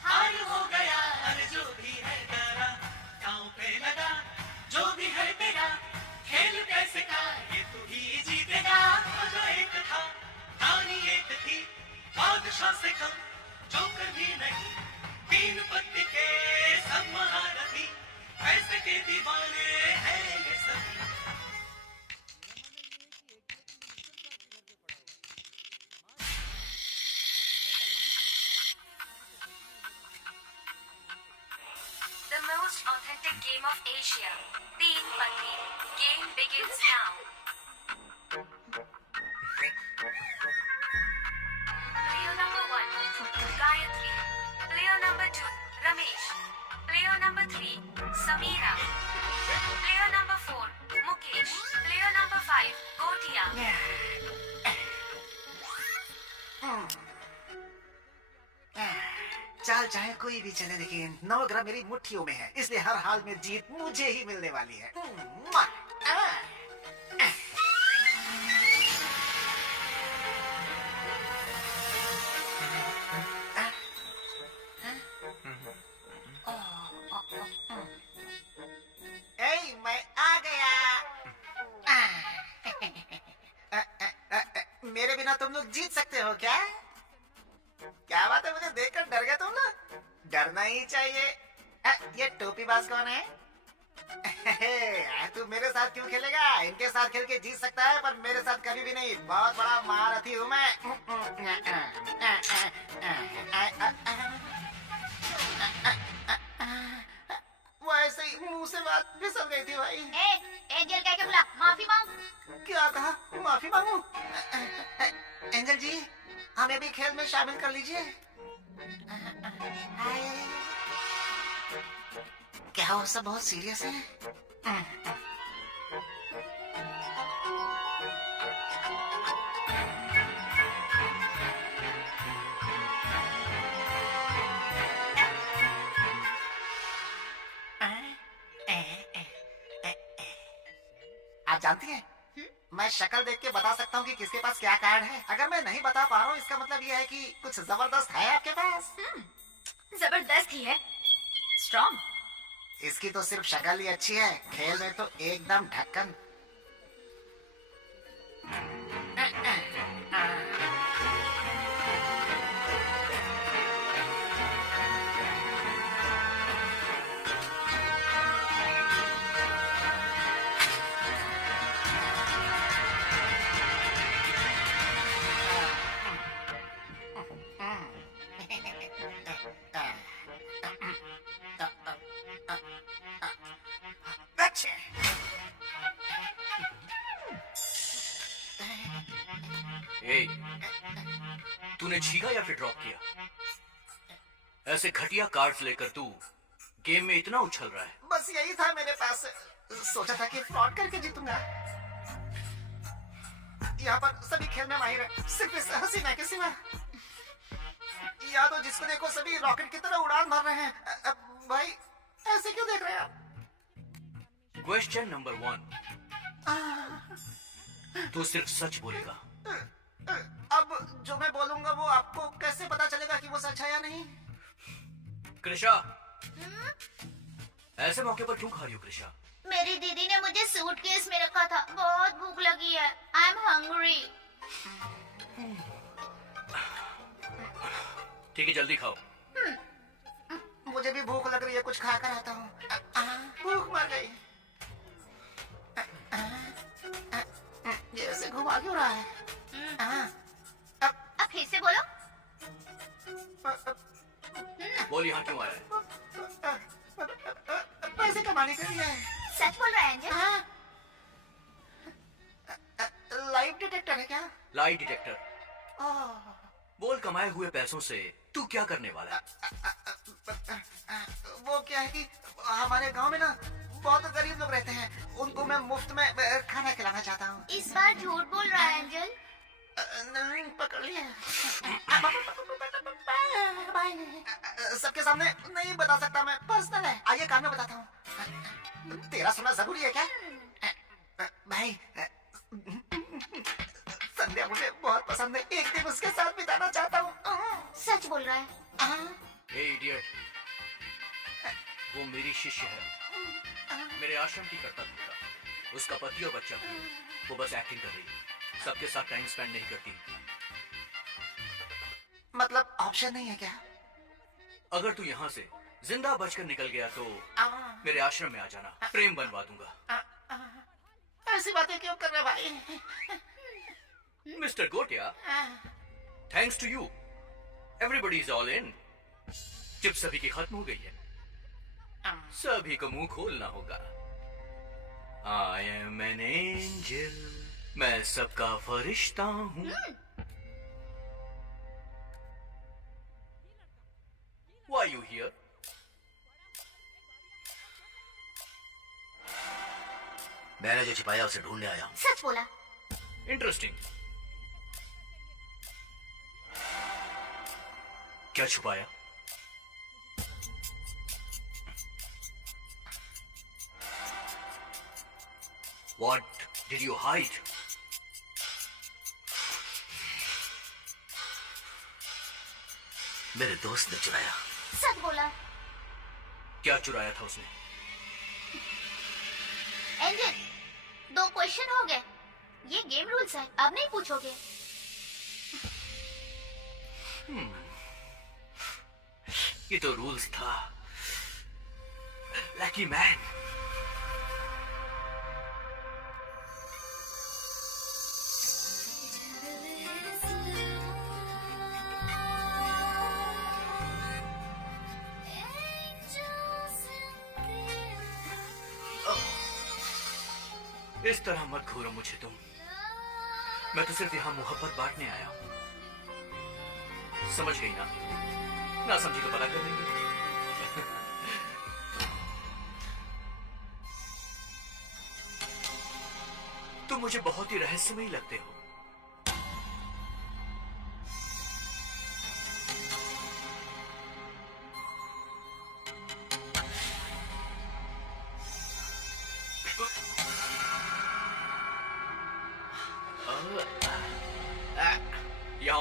हार हो गया और जो भी है डरा। दांव पे लगा जो भी है तेरा, खेल कैसे का ये तू ही जीतेगा। जो एक था, रानी एक थी, बादशाह से कम जोकर भी नहीं। 3 पत्ती के सब महारथी, पैसे के दीवाने हैं ये सभी। The most authentic game of Asia, Teen Patti. Game begins now. Player number 1, Gayatri. Player number 2, Ramesh. Player number 3, Sameera. Player number 4, Mukesh. Player number 5, Gotia. चाल चाहे कोई भी चले, लेकिन 9 ग्राम मेरी मुट्ठियों में है, इसलिए हर हाल में जीत मुझे ही मिलने वाली है। मैं आ गया। मेरे बिना तुम लोग जीत सकते हो क्या? क्या बात है, मुझे देखकर डर गए तुम लोग? डरना ही चाहिए। ये टोपीबाज कौन है? तू मेरे साथ क्यों खेलेगा? इनके साथ खेल के जीत सकता है, पर मेरे साथ कभी भी नहीं। बहुत बड़ा महारथी हूँ मैं। वो ऐसे ही मुंह से बात फिसल गई थी भाई। एंजल कह के बुला, माफी मांग। क्या कहा? माफी मांगू? एंजल जी, हमें भी खेल में शामिल कर लीजिए। क्या वो सब बहुत सीरियस है? जानती हैं, मैं शक्ल देख के बता सकता हूँ कि किसके पास क्या कार्ड है। अगर मैं नहीं बता पा रहा हूँ, इसका मतलब ये है कि कुछ जबरदस्त है आपके पास। जबरदस्त ही है, स्ट्रॉन्ग। इसकी तो सिर्फ शक्ल ही अच्छी है, खेल में तो एकदम ढक्कन। ए, तूने छीना या फिर ड्रॉप किया? ऐसे घटिया कार्ड्स लेकर तू गेम में इतना उछल रहा है। बस यही था मेरे पास, सोचा था कि फ्रॉड करके जीतूंगा। यहाँ पर सभी खेल में माहिर है, सिर्फ इस हसीना के सिवा। या तो जिसको देखो सभी रॉकेट की तरह उड़ान भर रहे हैं। भाई ऐसे क्यों देख रहे हैं आप? क्वेश्चन नंबर 1, तू सिर्फ सच बोलेगा। अब जो मैं बोलूंगा वो आपको कैसे पता चलेगा कि वो सच है या नहीं? कृषा, ऐसे मौके पर क्यों खा रही हो कृषा? मेरी दीदी ने मुझे सूटकेस में रखा था, बहुत भूख लगी है। I am hungry. ठीक है, जल्दी खाओ। मुझे भी भूख लग रही है, कुछ खा कर आता हूँ। भूख मर गई। ये ऐसे घुमा क्यों रहा है? अब फिर से बोलो। बोल, यहाँ क्यों आया है? पैसे कमाने के लिए। सच बोल रहा है एंजल? लाइव डिटेक्टर है क्या? Lie detector. बोल, कमाए हुए पैसों से तू क्या करने वाला है? वो क्या है कि हमारे गांव में ना बहुत गरीब लोग रहते हैं, उनको मैं मुफ्त में खाना खिलाना चाहता हूँ। इस बार झूठ बोल रहा है एंजल। नहीं, पकड़ लिया। सबके सामने नहीं बता सकता मैं, पर्सनल है। आइए काम में बताता हूँ। तेरा सुनना जरूरी है क्या? भाई, संध्या मुझे बहुत पसंद है, एक दिन उसके साथ बिताना चाहता हूँ। सच बोल रहा है? ए इडियट, वो मेरी शिष्य है, मेरे आश्रम की करता धरता। उसका पति और बच्चा भी, वो बस एक्टिंग कर रही है, सबके साथ टाइम स्पेंड नहीं करती। मतलब ऑप्शन नहीं है क्या? अगर तू यहाँ से जिंदा बचकर निकल गया तो मेरे आश्रम में आ जाना, प्रेम बनवा दूंगा। ऐसी बातें क्यों कर रहे भाई? Mister Gotiya, thanks to you everybody is all in. Chip सभी की खत्म हो गई है, सभी को मुंह खोलना होगा। आई एम एन एंजल, मैं सबका फरिश्ता हूँ। Why you here? मैंने जो छिपाया उसे ढूंढने आया हूँ। सच बोला। इंटरेस्टिंग। क्या छुपाया? What did you hide? मेरे दोस्त ने चुराया। सच बोला। क्या चुराया था उसने? एंजल, 2 क्वेश्चन हो गए। ये गेम रूल्स है, अब नहीं पूछोगे। ये तो रूल्स था। Lucky man. इस तरह मत घूरो मुझे तुम। मैं तो सिर्फ यहाँ मोहब्बत बांटने आया हूँ। समझ गई ना? ना समझी तो पता कर देंगे। तुम मुझे बहुत ही रहस्यमयी लगते हो।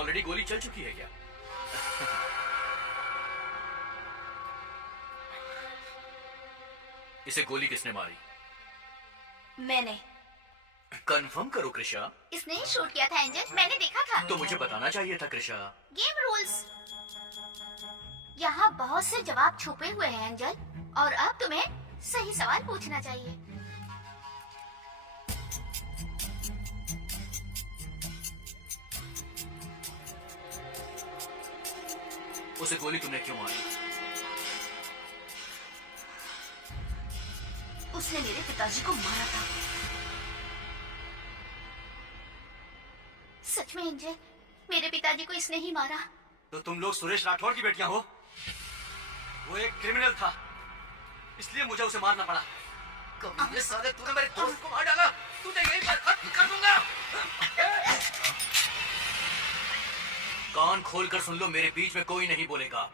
ऑलरेडी गोली चल चुकी है क्या? इसे गोली किसने मारी? मैंने। कंफर्म करो कृषा। इसने ही शूट किया था एंजल, मैंने देखा था। तो मुझे बताना चाहिए था कृषा। Game rules. यहाँ बहुत से जवाब छुपे हुए हैं एंजल, और अब तुम्हें सही सवाल पूछना चाहिए। उसे गोली तुमने क्यों मारी? उसने मेरे पिताजी को मारा था। सच में एंजल, मेरे पिताजी को इसने ही मारा। तो तुम लोग सुरेश राठौर की बेटियां हो? वो एक क्रिमिनल था, इसलिए मुझे उसे मारना पड़ा। कमीने साले, तूने मेरे दोस्त को मार डाला। तुझे यहीं पर खत्म कर दूंगा। कान खोलकर सुन लो, मेरे बीच में कोई नहीं बोलेगा।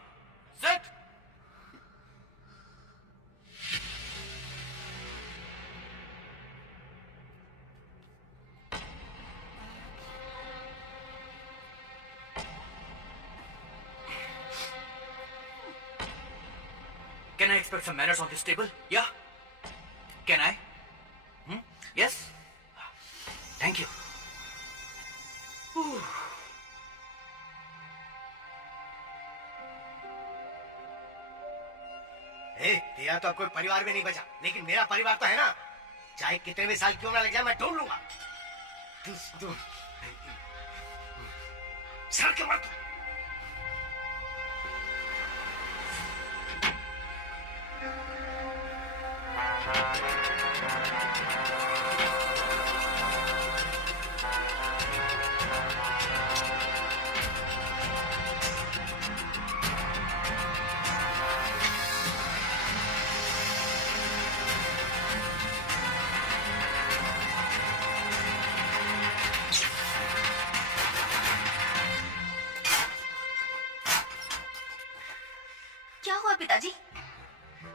Seat. Can I expect some manners on this table? Yeah? Can I? Yes? Thank you. तेरा तो अब कोई परिवार भी नहीं बचा, लेकिन मेरा परिवार तो है ना। चाहे कितने भी साल क्यों ना लग जाए, मैं ढूंढ लूंगा। तू सड़ के मर। क्या हुआ पिताजी?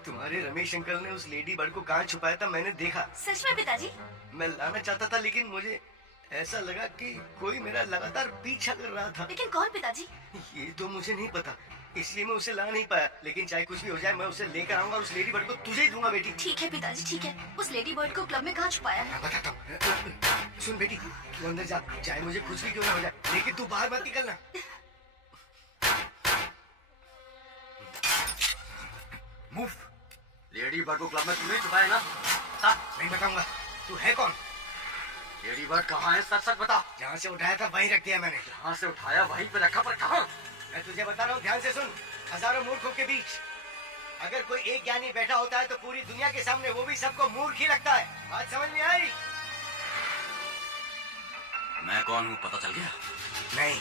तुम्हारे रमेश अंकल ने उस लेडी बर्ड को कहाँ छुपाया था, मैंने देखा। सच में पिताजी? मैं लाना चाहता था, लेकिन मुझे ऐसा लगा कि कोई मेरा लगातार पीछा कर रहा था। लेकिन कौन पिताजी? ये तो मुझे नहीं पता, इसलिए मैं उसे ला नहीं पाया। लेकिन चाहे कुछ भी हो जाए, मैं उसे लेकर आऊंगा और उस लेडी बर्ड को तुझे ही दूंगा बेटी। ठीक है पिताजी, ठीक है। उस लेडी बर्ड को क्लब में कहाँ छुपाया है? बताता हूँ। सुन बेटी, तू अंदर जा, चाहे मुझे कुछ भी क्यों ना हो जाए, लेकिन तू बाहर मत निकलना। मूव। लेडी बर्ड को क्लब में तूने छुपाया ना? नहीं बताऊंगा। तू है कौन? लेडी बर्ड कहाँ है, सच सच बता। जहाँ से उठाया था वहीं रख दिया मैंने। जहाँ से उठाया वहीं पे रखा, पर कहाँ? मैं तुझे बता रहा हूँ, ध्यान से सुन। हजारों मूर्खों के बीच अगर कोई एक ज्ञानी बैठा होता है, तो पूरी दुनिया के सामने वो भी सबको मूर्ख ही लगता है। बात समझ में आई? मैं कौन हूँ पता चल गया? नहीं,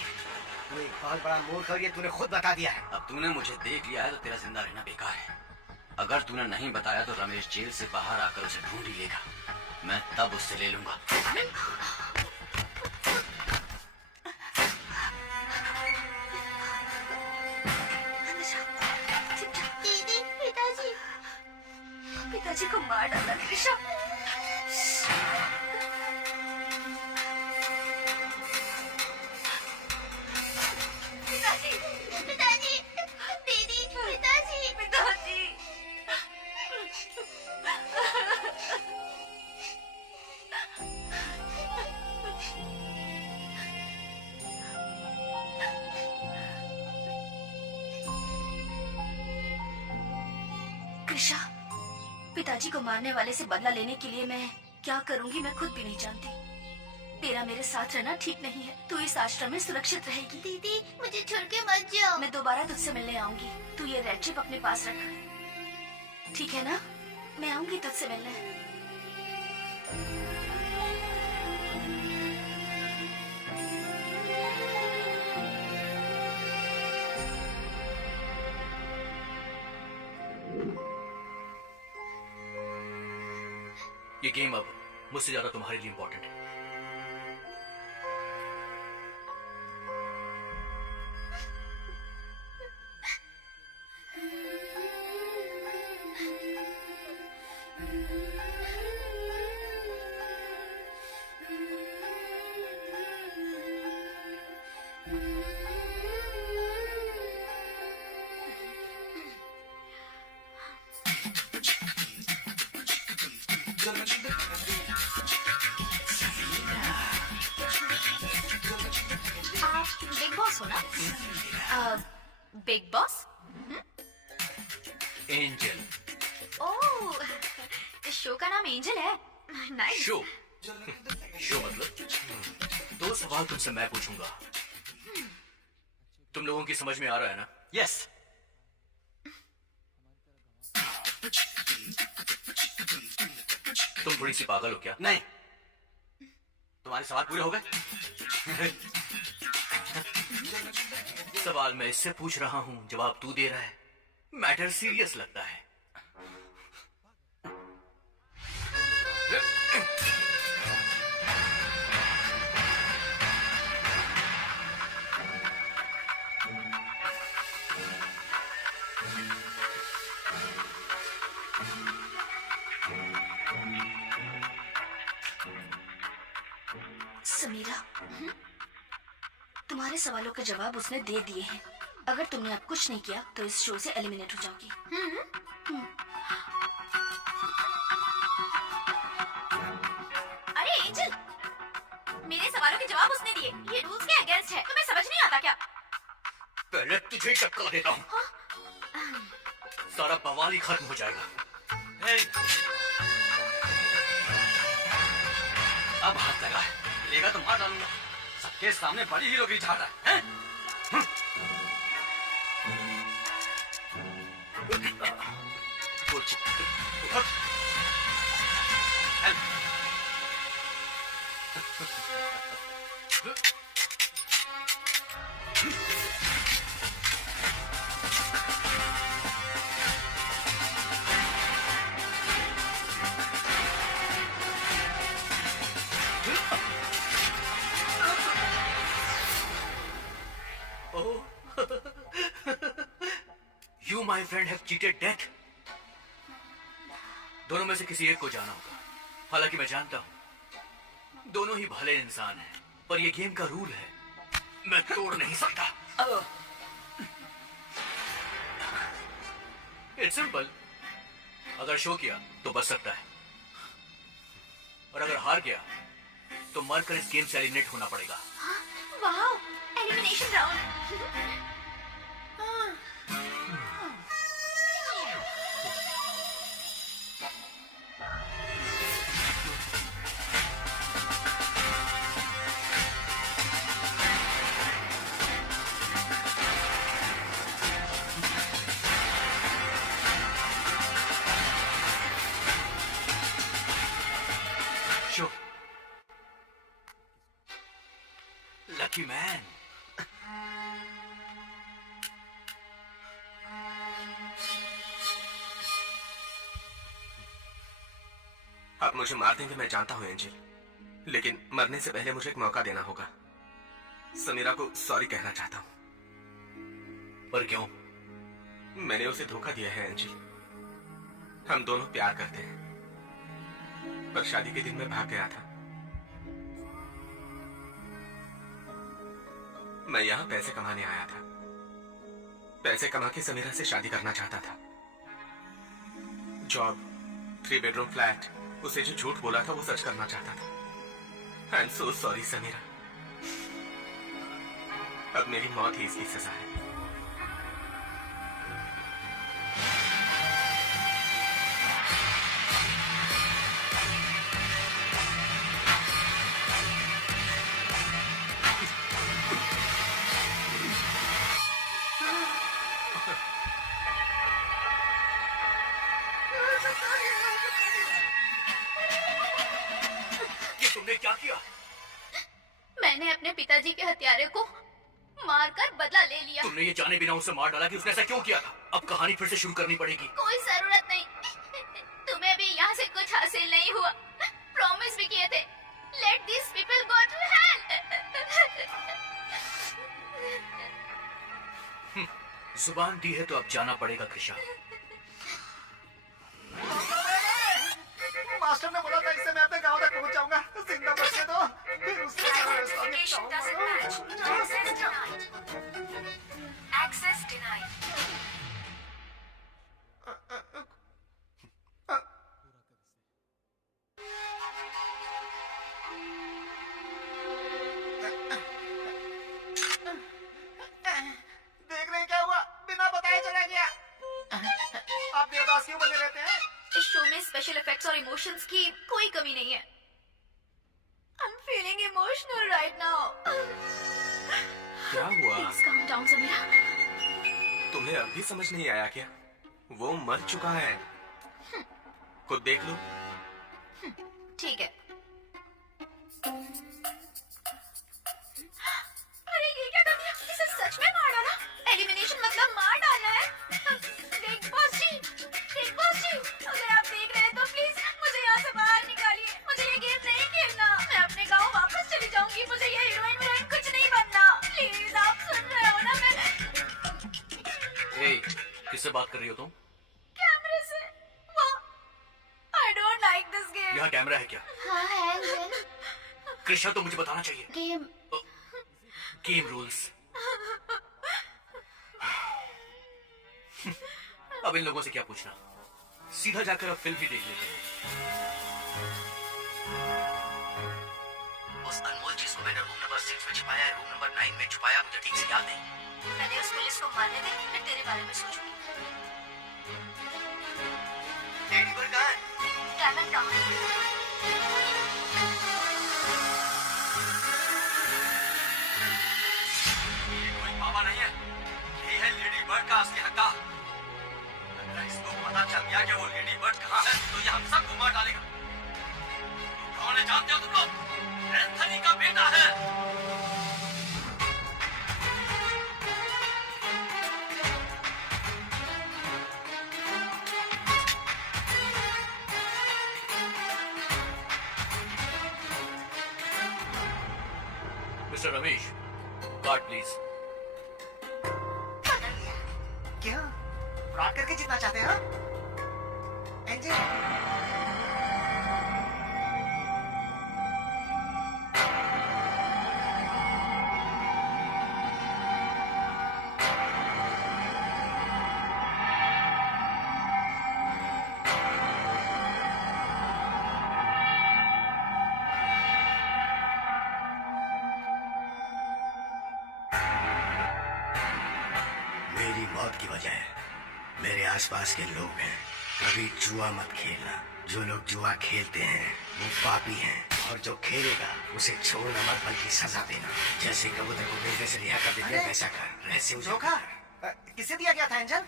तू एक बहुत बड़ा मूर्ख है, ये तूने खुद बता दिया है। अब तूने मुझे देख लिया है तो तेरा जिंदा रहना बेकार है। अगर तूने नहीं बताया तो रमेश जेल से बाहर आकर उसे ढूंढ ही लेगा। मैं तब उससे ले लूंगा। दीदी, पिताजी, पिताजी को मार डाला कृष्णा। पिताजी, पिताजी, दीदी, पिताजी, पिताजी। कृष्णा, पिताजी को मारने वाले से बदला लेने के लिए मैं क्या करूंगी, मैं खुद भी नहीं जानती। तेरा मेरे साथ रहना ठीक नहीं है। तू इस आश्रम में सुरक्षित रहेगी। दीदी, मुझे छोड़ के मत जाओ। मैं दोबारा तुझसे मिलने आऊंगी। तू ये रेड चिप अपने पास रख, ठीक है ना? मैं आऊंगी तुझसे मिलने। ये गेम अब मुझसे ज्यादा तुम्हारे लिए इंपॉर्टेंट है। Mm-hmm. आप बिग बॉस हो ना? Big boss? एंजल। ओह, इस शो का नाम एंजल है। नाइस। शो शो मतलब? दो सवाल तुमसे मैं पूछूंगा, तुम लोगों की समझ में आ रहा है ना? यस। तुम थोड़ी सी पागल हो क्या? नहीं। तुम्हारे सवाल पूरे हो गए? सवाल मैं इससे पूछ रहा हूं, जवाब तू दे रहा है। मैटर सीरियस लगता है। समीरा, तुम्हारे सवालों के जवाब उसने दे दिए हैं। अगर तुमने अब कुछ नहीं किया तो इस शो से एलिमिनेट हो जाओगी। अरे एंजल, मेरे सवालों के जवाब उसने दिए। ये रूल्स के अगेंस्ट है। तुम्हें समझ नहीं आता क्या? पहले तुझे टक्का देता हूं, सारा बवाल ही खत्म हो जाएगा। अब हाथ लगा है, लेगा तो मार डालूंगा। सबके सामने बड़ी हीरोगिरी झाड़ रहा है। You, my friend, have cheated death. दोनों में से किसी एक को जाना होगा। हालांकि मैं जानता हूं दोनों ही भले इंसान हैं, पर यह गेम का रूल है, मैं तोड़ नहीं सकता। इट्स सिंपल, अगर शो किया तो बच सकता है, और अगर हार गया तो मरकर इस गेम से एलिमिनेट होना पड़ेगा। Wow, elimination round. Show lucky man. आप मुझे मार देंगे, मैं जानता हूं एंजल, लेकिन मरने से पहले मुझे एक मौका देना होगा। समीरा को सॉरी कहना चाहता हूं। पर क्यों? मैंने उसे धोखा दिया है एंजल। हम दोनों प्यार करते हैं, पर शादी के दिन मैं भाग गया था। मैं यहां पैसे कमाने आया था। पैसे कमा के समीरा से शादी करना चाहता था। जॉब, 3 बेडरूम फ्लैट, उसे जो झूठ बोला था वो सच करना चाहता था। I am so sorry Samira. अब मेरी मौत ही इसकी सजा है। तुमने क्या किया? मैंने अपने पिताजी के हत्यारे को मारकर बदला ले लिया। तुमने ये जाने बिना उसे मार डाला कि उसने ऐसा क्यों किया था? अब कहानी फिर से शुरू करनी पड़ेगी। कोई जरूरत नहीं, तुम्हें भी यहाँ से कुछ हासिल नहीं हुआ। प्रॉमिस भी किए थे, let this people go to hell. जुबान दी है तो अब जाना पड़ेगा कृषा। मास्टर ने बोला था इससे मैं अपने गांव तक पहुंच जाऊंगा। जिंदा बचने दो, फिर उससे Identification doesn't match. Access denied. Access denied. Special effects और इमोशंस की कोई कमी नहीं है। I'm feeling emotional right now. क्या हुआ? Please calm down, Samira. तुम्हें अब भी समझ नहीं आया क्या? वो मर चुका है। खुद देख लो। ठीक है। अरे ये क्या कर दिया? इसे सच में मार डाला? एलिमिनेशन मतलब मार डालना है? बिग बॉस जी, अगर आप देख रहे हैं तो प्लीज मुझे यहाँ से बाहर निकालिए। मुझे ये गेम नहीं खेलना। मैं अपने गाँव वापस चली जाऊंगी। मुझे ये हीरोइन कुछ नहीं बनना। प्लीज आप सुन रहे हो ना? मैं किससे बात कर रही हो तुम? कैमरे से। वो I don't like this game. यहाँ कैमरा है क्या? हाँ है एंजल। कृष्णा तो मुझे बताना चाहिए। Game rules. अब इन लोगों से क्या पूछना, सीधा जाकर अब फिल्म ही देख लेते हैं। उस अनमोल चीज को मैंने रूम नंबर 6 में छुपाया है, रूम नंबर 9 में छुपाया, मुझे ठीक से याद नहीं। पहले उस पुलिस को मारने दे, फिर तेरे बारे में सोचूंगी। लेडी बर्ड कहाँ है? Cayman town. ये कोई बाबा नहीं है, यही है लेडी बर्ड का असली हकदार। अगर इसको पता चल गया कि वो लेडी बर्ड कहाँ है, तो ये हम सबको मार डालेगा। कौन है जानते हो तुम लोग? एंथनी का बेटा है। Mister Ramesh, card please. क्या फ्रॉड करके जीतना चाहते हैं? एंजल मेरी मौत की वजह है मेरे आसपास के लोग हैं। कभी जुआ मत खेलना। जो लोग जुआ खेलते हैं वो पापी हैं, और जो खेलेगा उसे छोड़ना मत बल्कि सजा देना। जैसे कबूतर को बेचने से रिहा कर देते हैं वैसा कर। रहस्य धोखा किसे दिया गया था एंजल?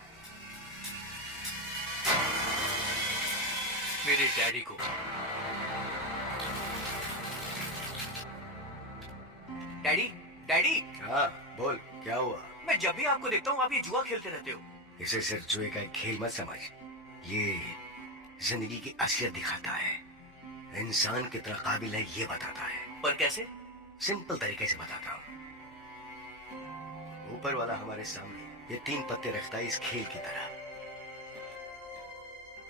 मेरे डैडी को। Daddy, daddy. हाँ बोल, क्या हुआ? मैं जब भी आपको देखता हूँ आप ये जुआ खेलते रहते हो। इसे सिर्फ जुए का एक खेल मत समझ, ये जिंदगी की असलियत दिखाता है। इंसान कितना काबिल है ये बताता है। पर कैसे? सिंपल तरीके से बताता हूँ। ऊपर वाला हमारे सामने ये 3 पत्ते रखता है इस खेल की तरह।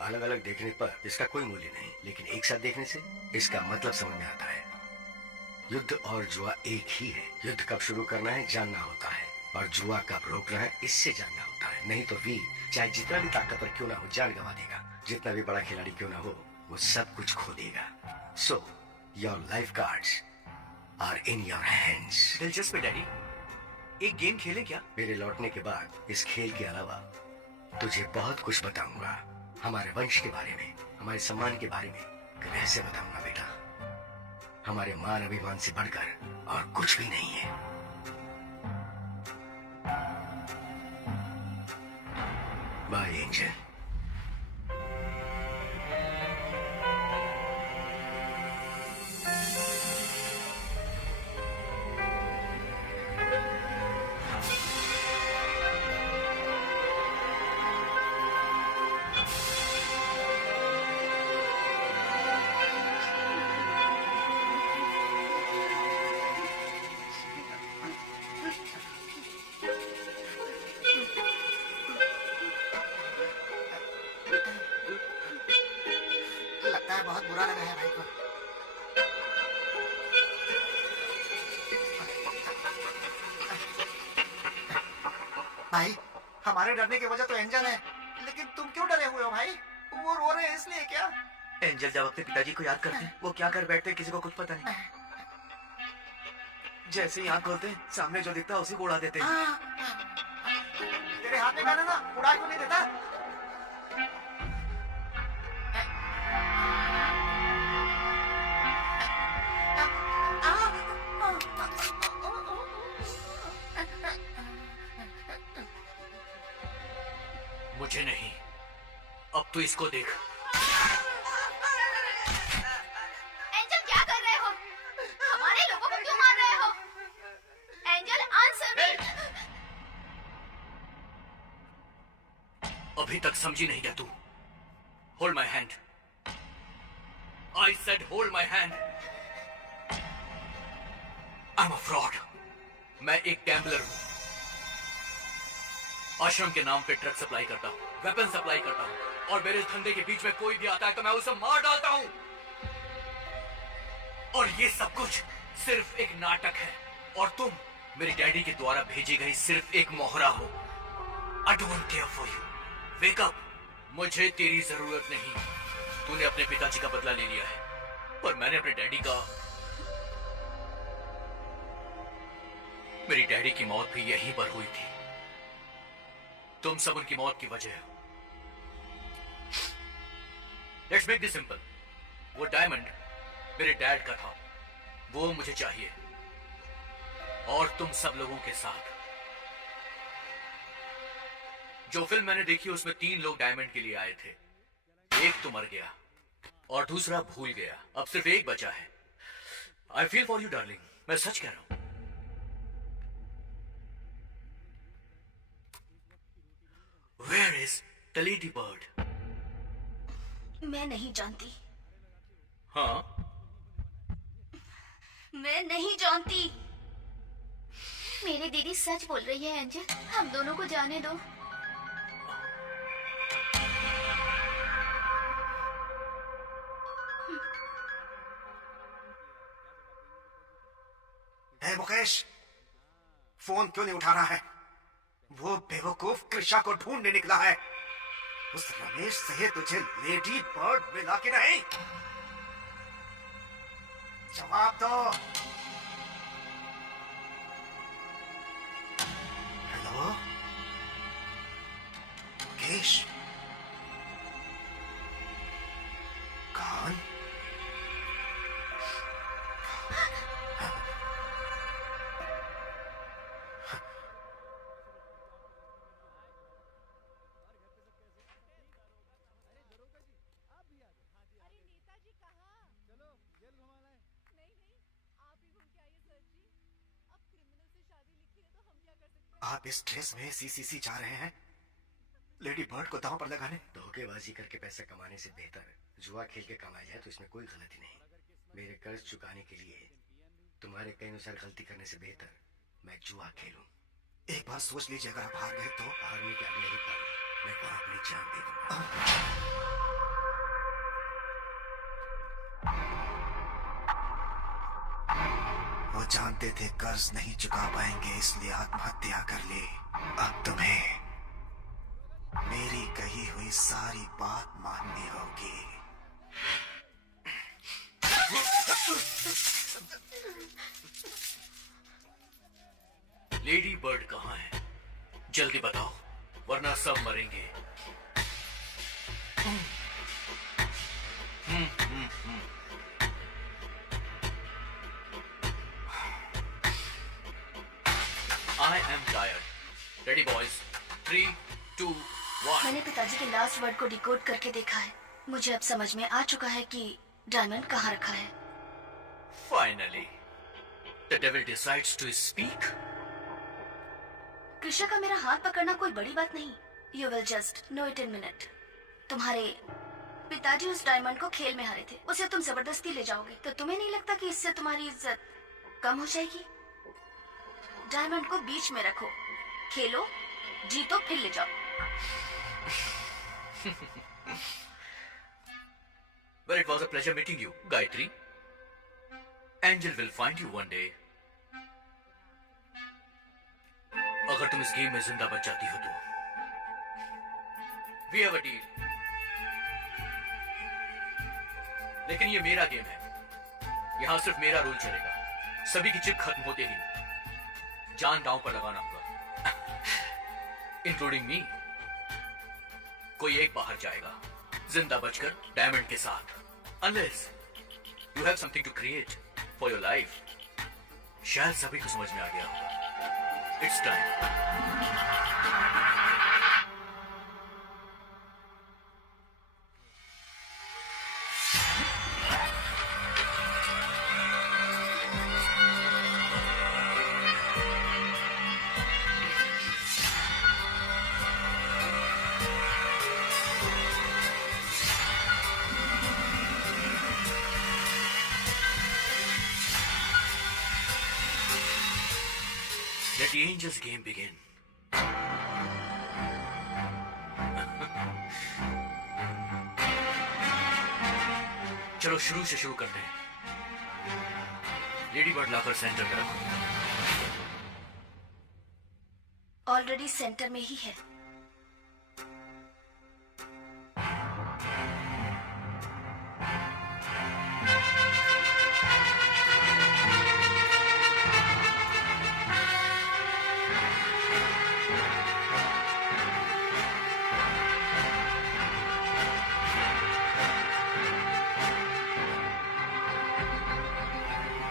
अलग अलग देखने पर इसका कोई मूल्य नहीं, लेकिन एक साथ देखने से इसका मतलब समझ में आता है। युद्ध और जुआ एक ही है। युद्ध कब शुरू करना है जानना होता है, और जुआ कब रोकना है इससे जानना होता है। नहीं तो वीर चाहे जितना भी ताकतवर क्यों ना हो जान गंवा देगा। जितना भी बड़ा खिलाड़ी क्यों ना हो वो सब कुछ खो देगा। So your life cards are in your hands. दिलचस्प है डैडी, एक गेम खेले क्या? मेरे लौटने के बाद इस खेल के अलावा तुझे बहुत कुछ बताऊंगा। हमारे वंश के बारे में, हमारे सम्मान के बारे में रहस्य बताऊंगा बेटा। हमारे मान अभिमान से बढ़कर और कुछ भी नहीं है। Bye angel. लगता है बहुत बुरा लगा है भाई को। भाई हमारे डरने की वजह तो एंजल है, लेकिन तुम क्यों डरे हुए हो भाई? वो रो रहे हैं इसलिए क्या? एंजल जब अपने पिताजी को याद करते हैं वो क्या कर बैठते हैं किसी को कुछ पता नहीं। जैसे ही आंख खोलते हैं सामने जो दिखता है उसी को उड़ा देते हैं। तेरे हाथ में गाना ना उड़ा क्यों नहीं देता? तू इसको देख। एंजल क्या कर रहे हो? हमारे लोगों को क्यों मार रहे हो? Angel answer me. अभी तक समझी नहीं क्या तू? Hold my hand. I said hold my hand. I am a fraud. मैं एक गैम्बलर हूं। आश्रम के नाम पे ट्रक सप्लाई करता हूं, वेपन सप्लाई करता हूं, और मेरे धंधे के बीच में कोई भी आता है तो मैं उसे मार डालता हूं। और ये सब कुछ सिर्फ एक नाटक है, और तुम मेरे डैडी के द्वारा भेजी गई सिर्फ एक मोहरा हो। I don't care for you. Wake up. मुझे तेरी जरूरत नहीं। तूने अपने पिताजी का बदला ले लिया है, पर मैंने अपने डैडी का। मेरी डैडी की मौत भी यहीं पर हुई थी। तुम सब उनकी मौत की वजह हो। Let's make this simple. वो डायमंड मेरे डैड का था, वो मुझे चाहिए, और तुम सब लोगों के साथ। जो फिल्म मैंने देखी उसमें 3 लोग डायमंड के लिए आए थे। एक तो मर गया और दूसरा भूल गया। अब सिर्फ एक बचा है। I feel for you darling. मैं सच कह रहा हूं। Where is the lady bird? मैं नहीं जानती। हाँ? मैं नहीं जानती। मेरी दीदी सच बोल रही है एंजल, हम दोनों को जाने दो। है मुकेश, फोन क्यों नहीं उठा रहा है? वो बेवकूफ कृषा को ढूंढने निकला है। उस रमेश से तुझे लेडी बर्ड मिला कि नहीं? जवाब दो। हेलो मुकेश, कौन? आप इस ड्रेस में सीसीसी जा रहे हैं लेडी बर्ड को दांव पर लगाने? धोखेबाजी करके पैसा कमाने से बेहतर जुआ खेल के कमाया जाए तो इसमें कोई गलती नहीं। मेरे कर्ज चुकाने के लिए तुम्हारे कई अनुसार गलती करने से बेहतर मैं जुआ खेलूं। एक बार सोच लीजिए, अगर आप हार गए तो? हारने के अगले ही पल मैं वहां अपनी जान दे दूंगा। वो जानते थे कर्ज नहीं चुका पाएंगे, इसलिए आत्महत्या कर ली। अब तुम्हें मेरी कही हुई सारी बात माननी होगी। लेडी बर्ड कहाँ है? जल्दी बताओ, वरना सब मरेंगे। I am tired. Ready boys? 3, 2, 1. मैंने पिताजी के लास्ट वर्ड को डिकोड करके देखा है। मुझे अब समझ में आ चुका है कि डायमंड कहाँ रखा है। Finally, the devil decides to speak. Krishna का मेरा हाथ पकड़ना कोई बड़ी बात नहीं। You will just know it in minute. तुम्हारे पिताजी उस डायमंड को खेल में हारे थे, उसे तुम जबरदस्ती ले जाओगे, तो तुम्हें नहीं लगता कि इससे तुम्हारी इज्जत कम हो जाएगी? डायमंड को बीच में रखो, खेलो, जीतो, फिर ले जाओ। Well, it was a pleasure meeting you, Gayatri. Angel will find you one day. अगर तुम इस गेम में जिंदा बच जाती हो तो We have a deal. लेकिन ये मेरा गेम है, यहां सिर्फ मेरा रूल चलेगा। सभी की चिप खत्म होते ही जान दांव पर लगाना होगा, इंक्लूडिंग मी। कोई एक बाहर जाएगा जिंदा बचकर डायमंड के साथ, unless you have something to create for your life. शायद सभी को समझ में आ गया होगा। It's time. Let the angels game begin. चलो शुरू से शुरू करते हैं। लेडी बर्ड लाकर सेंटर में रखो। ऑलरेडी सेंटर में ही है।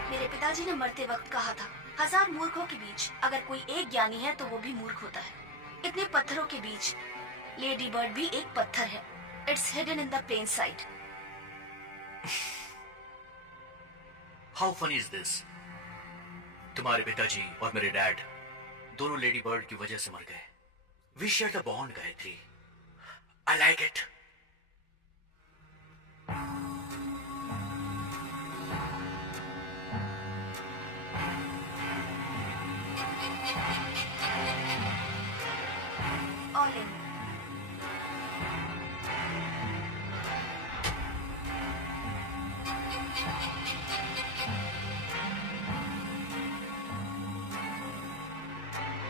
मेरे पिताजी ने मरते वक्त कहा था, 1000 मूर्खों के बीच अगर कोई एक ज्ञानी है तो वो भी मूर्ख होता है। इतने पत्थरों के बीच लेडी बर्ड भी एक पत्थर है। It's hidden in the plain side. How funny is this? तुम्हारे पिताजी और मेरे डैड दोनों लेडी बर्ड की वजह से मर गए। We share the bond, Gayatri. I like it. All in.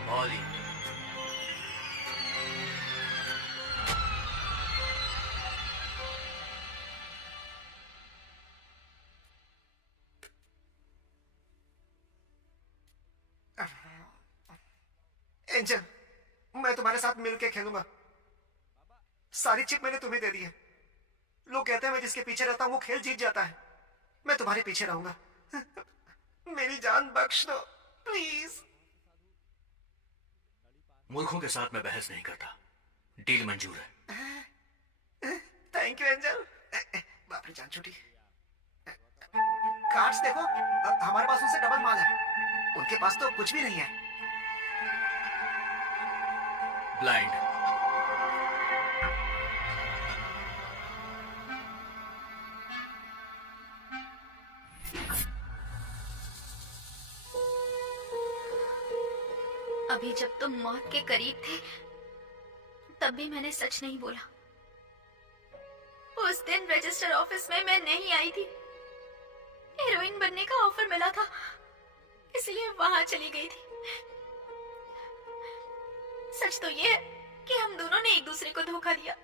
All in. Angel, मैं तुम्हारे साथ मिलके खेलूंगा। सारी चिप मैंने तुम्हें दे दी है। लोग कहते हैं मैं जिसके पीछे रहता हूं वो खेल जीत जाता है। मैं तुम्हारे पीछे रहूंगा। मेरी जान बख्श दो प्लीज। मूर्खों के साथ मैं बहस नहीं करता। डील मंजूर है। Thank you angel. बाप रे, जान छूटी। कार्ड्स देखो, हमारे पास उनसे डबल माल है। उनके पास तो कुछ भी नहीं है। ब्लाइंड। अभी जब तुम मौत के करीब थे तब भी मैंने सच नहीं बोला। उस दिन रजिस्टर ऑफिस में मैं नहीं आई थी। हीरोइन बनने का ऑफर मिला था, इसलिए वहां चली गई थी। सच तो ये है कि हम दोनों ने एक दूसरे को धोखा दिया।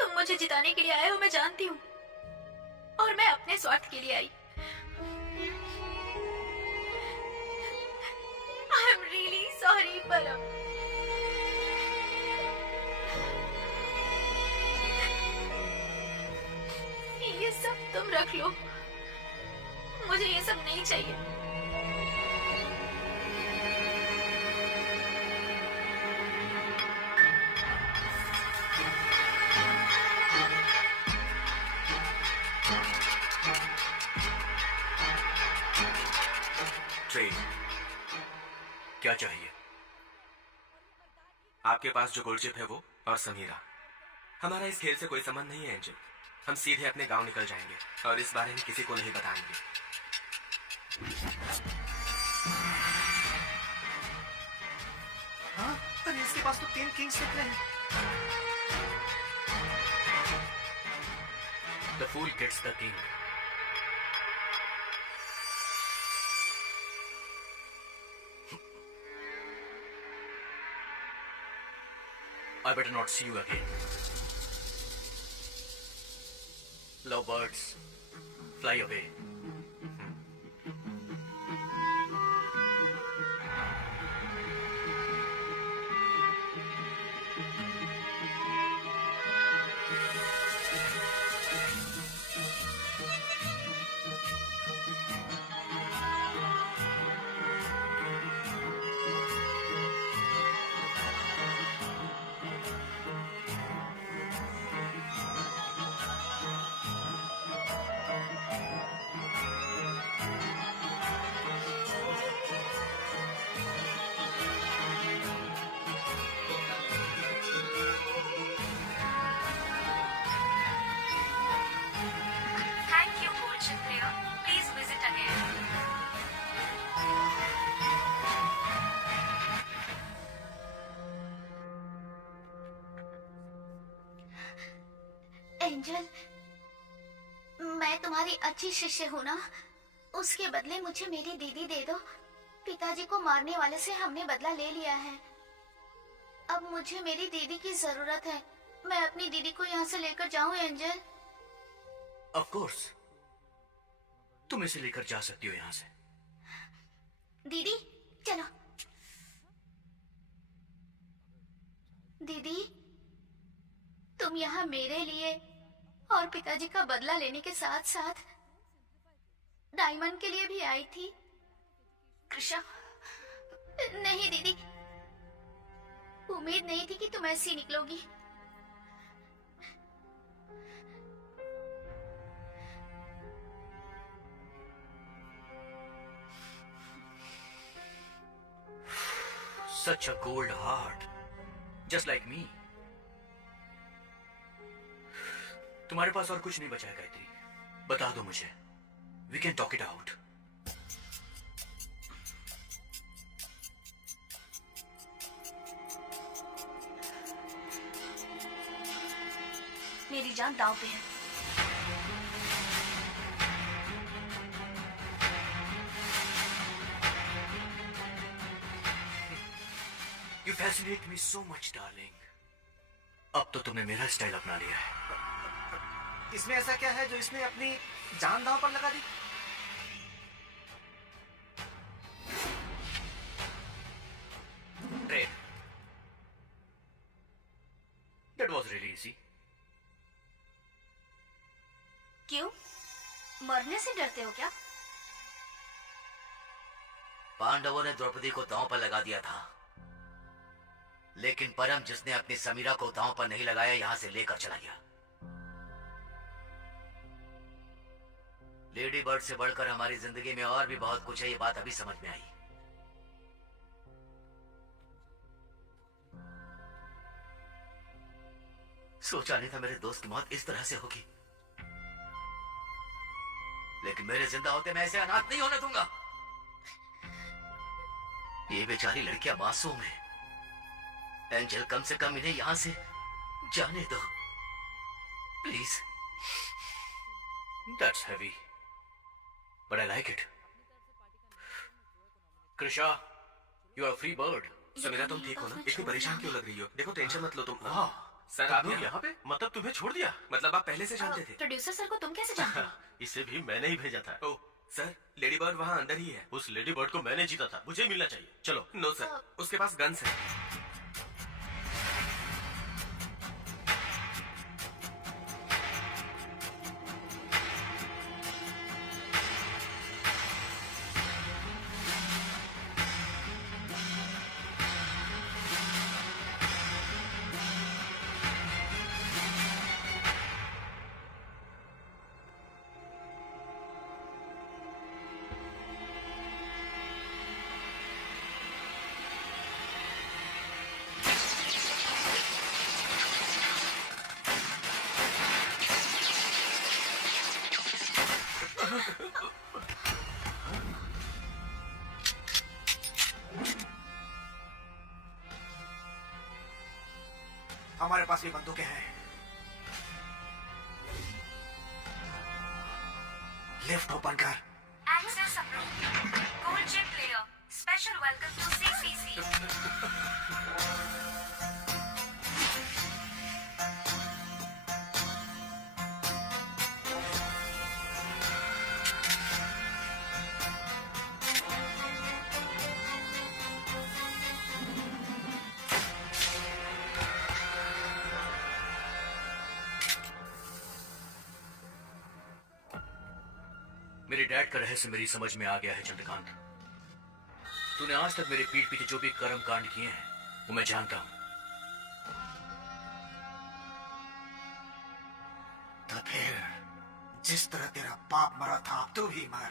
तुम मुझे जिताने के लिए आए हो, मैं जानती हूँ, और मैं अपने स्वार्थ के लिए आई। आई एम रियली सॉरी परम। ये सब तुम रख लो, मुझे ये सब नहीं चाहिए। ट्रेड। क्या चाहिए? आपके पास जो गोल्ड चिप है वो और समीरा। हमारा इस खेल से कोई संबंध नहीं है एंजल। हम सीधे अपने गांव निकल जाएंगे और इस बारे में किसी को नहीं बताएंगे। हाँ, अरे इसके पास तो 3 किंग्स दिख रहे हैं। The fool gets the king. I better not see you again. Lovebirds, fly away. तुम्हारी अच्छी शिष्य हूँ ना, उसके बदले मुझे मेरी दीदी दे दो। पिताजी को मारने वाले से हमने बदला ले लिया है। अब मुझे मेरी दीदी की जरूरत है। मैं अपनी दीदी को यहाँ से लेकर जाऊँ एंजल? ऑफ कोर्स, तुम इसे लेकर जा सकती हो यहाँ से। दीदी चलो। दीदी, तुम यहाँ मेरे लिए और पिताजी का बदला लेने के साथ साथ डायमंड के लिए भी आई थी। कृष्णा, नहीं दीदी, उम्मीद नहीं थी कि तुम ऐसी निकलोगी। Such a cold heart, just like me. तुम्हारे पास और कुछ नहीं बचा है गायत्री, बता दो मुझे। We can talk it out. मेरी जान दांव पे है। You fascinate me so much, darling. अब तो तुमने मेरा स्टाइल अपना लिया है। इसमें ऐसा क्या है जो इसने अपनी जान दांव पर लगा दी? Trade. That was really easy. क्यों? मरने से डरते हो क्या? पांडवों ने द्रौपदी को दांव पर लगा दिया था, लेकिन परम जिसने अपनी समीरा को दांव पर नहीं लगाया यहां से लेकर चला गया। लेडी बर्ड से बढ़कर हमारी जिंदगी में और भी बहुत कुछ है, ये बात अभी समझ में आई। सोचा नहीं था मेरे दोस्त की मौत इस तरह से होगी, लेकिन मेरे जिंदा होते मैं ऐसे अनाथ नहीं होने दूंगा। ये बेचारी लड़कियां मासूम है। एंजल, कम से कम इन्हें यहां से जाने दो please. That's heavy, but I like it. Krisha, you are a free bird. Samira, तुम ठीक हो ना? इतनी परेशान क्यों लग रही हो? देखो, टेंशन मत लो तुम। सर, आप यहाँ पे? मतलब तुम्हें छोड़ दिया? मतलब आप पहले से जानते थे? प्रोड्यूसर सर को तुम कैसे जानते हो? इसे भी मैंने ही भेजा था। ओह सर, लेडी बर्ड वहाँ अंदर ही है। उस लेडी बर्ड को मैंने जीता था, मुझे मिलना चाहिए। चलो। नो सर, उसके पास गन्स है। हमारे पास भी बंदूकें हैं। लिफ्ट ओपन कर। Access approved. Gold chip player. Special welcome to CCC. मेरे डैड का रहस्य मेरी समझ में आ गया है चंद्रकांत। तूने आज तक मेरे पीठ पीछे जो भी कर्म कांड किए हैं वो मैं जानता हूं। तो फिर जिस तरह तेरा बाप मरा था तू भी मर।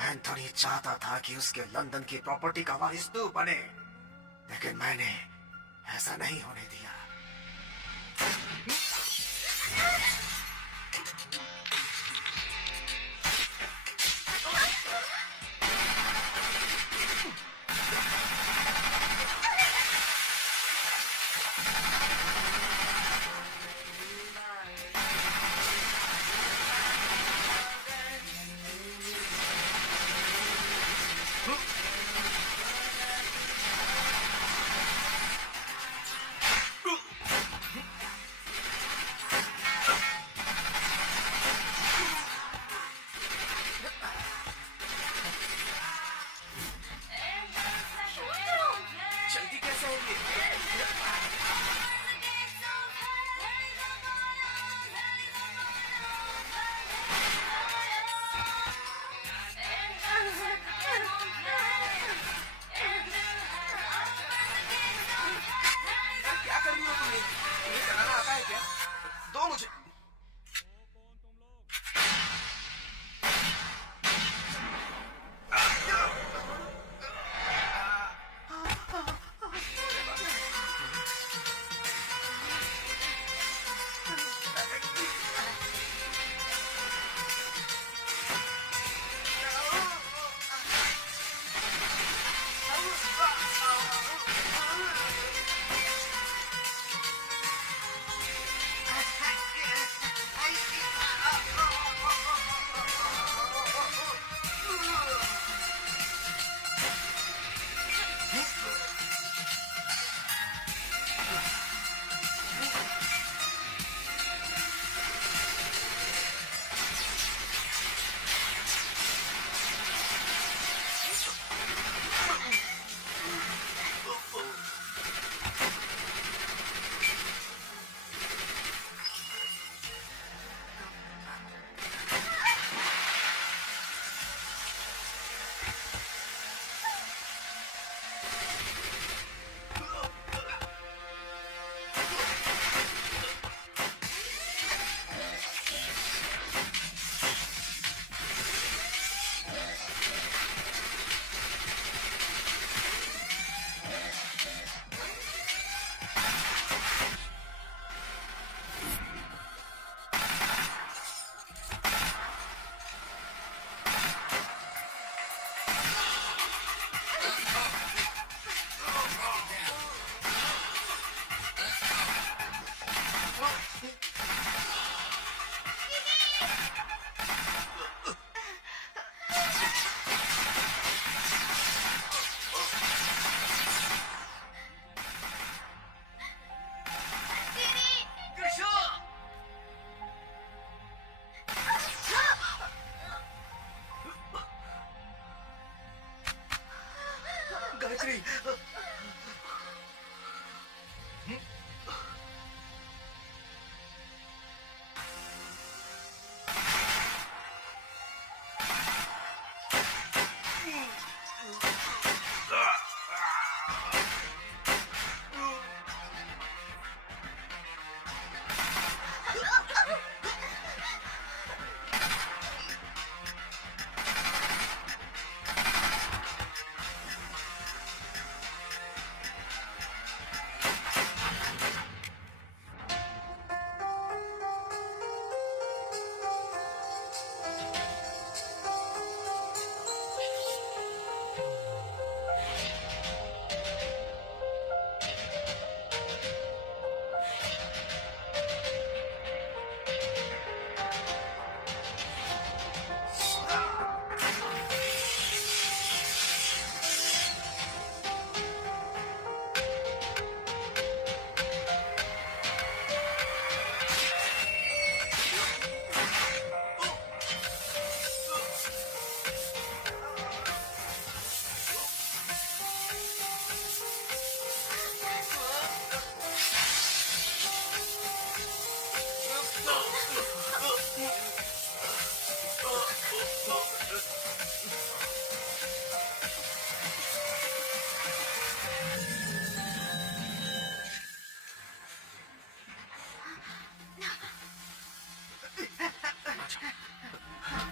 एंथोनी चाहता था कि उसके लंदन की प्रॉपर्टी का वारिस तू बने, लेकिन मैंने ऐसा नहीं होने दिया।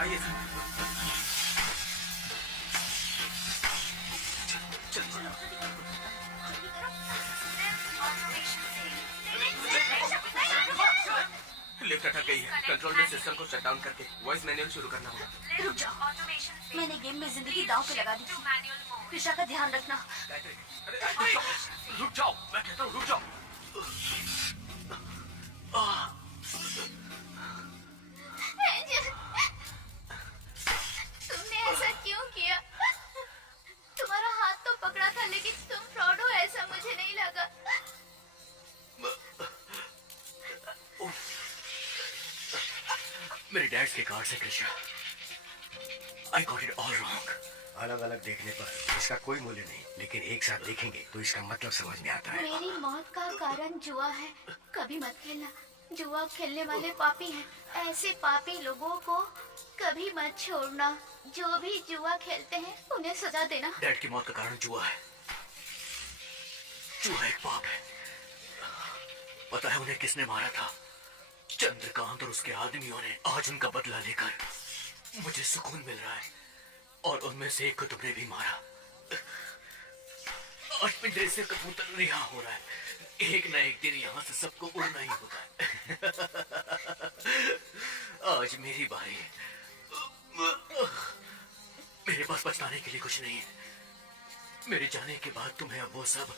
आइए सर। लिफ्ट अटक गई है। कंट्रोल में सिस्टम को शट डाउन करके वॉइस मैनुअल शुरू करना होगा। रुक जाओ, मैंने गेम में जिंदगी दांव पे लगा दी थी। कृषा का ध्यान रखना। रुक जाओ, मैं कहता हूँ रुक जाओ। एंजल, तुमने ऐसा क्यों किया? तुम्हारा हाथ तो पकड़ा था, लेकिन तुम फ्रॉड हो ऐसा मुझे नहीं लगा। मेरे डैड के कार्ड से Krishna, I got it all wrong. अलग अलग देखने पर इसका कोई मूल्य नहीं, लेकिन एक साथ देखेंगे तो इसका मतलब समझ में आता है। मेरी मौत का कारण जुआ है। कभी मत खेलना। जुआ खेलने वाले पापी हैं। ऐसे पापी लोगों को कभी मत छोड़ना। जो भी जुआ खेलते हैं उन्हें सजा देना। डैड की मौत का कारण जुआ है। जुआ एक पाप है। पता है उन्हें किसने मारा था? चंद्रकांत और उसके आदमियों ने। आज उनका बदला लेकर मुझे सुकून मिल रहा है। और उनमें से एक को तुमने भी मारा। आज पिंजरे से कबूतर रिहा हो रहा है। एक न एक दिन यहाँ से सबको उड़ना ही होता है। आज मेरी बारी है। मेरे पास पछताने के लिए कुछ नहीं है। मेरे जाने के बाद तुम्हें अब वो सब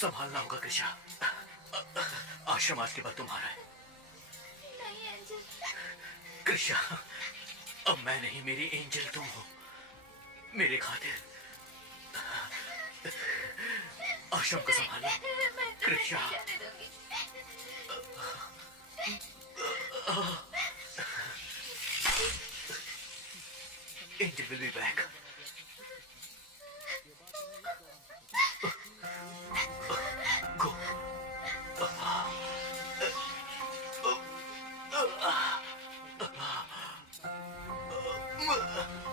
संभालना होगा कृषा। आश्रम आज के बाद तुम्हारा है। नहीं एंजल। कृषा, अब मैं नहीं, मेरी एंजल तुम हो। मेरे खातिर आश्रम को संभालो Krisha. Angel will be back. Go.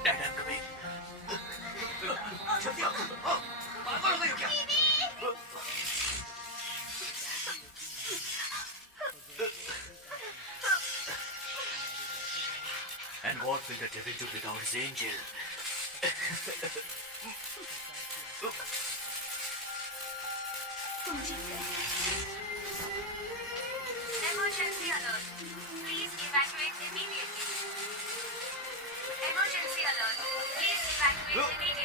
Dad, I am coming. जल्दी आओ। पागल हो गई हो क्या? And what will the devil do without his angel? Emergency alert. Please evacuate immediately. Emergency alert. Please evacuate immediately.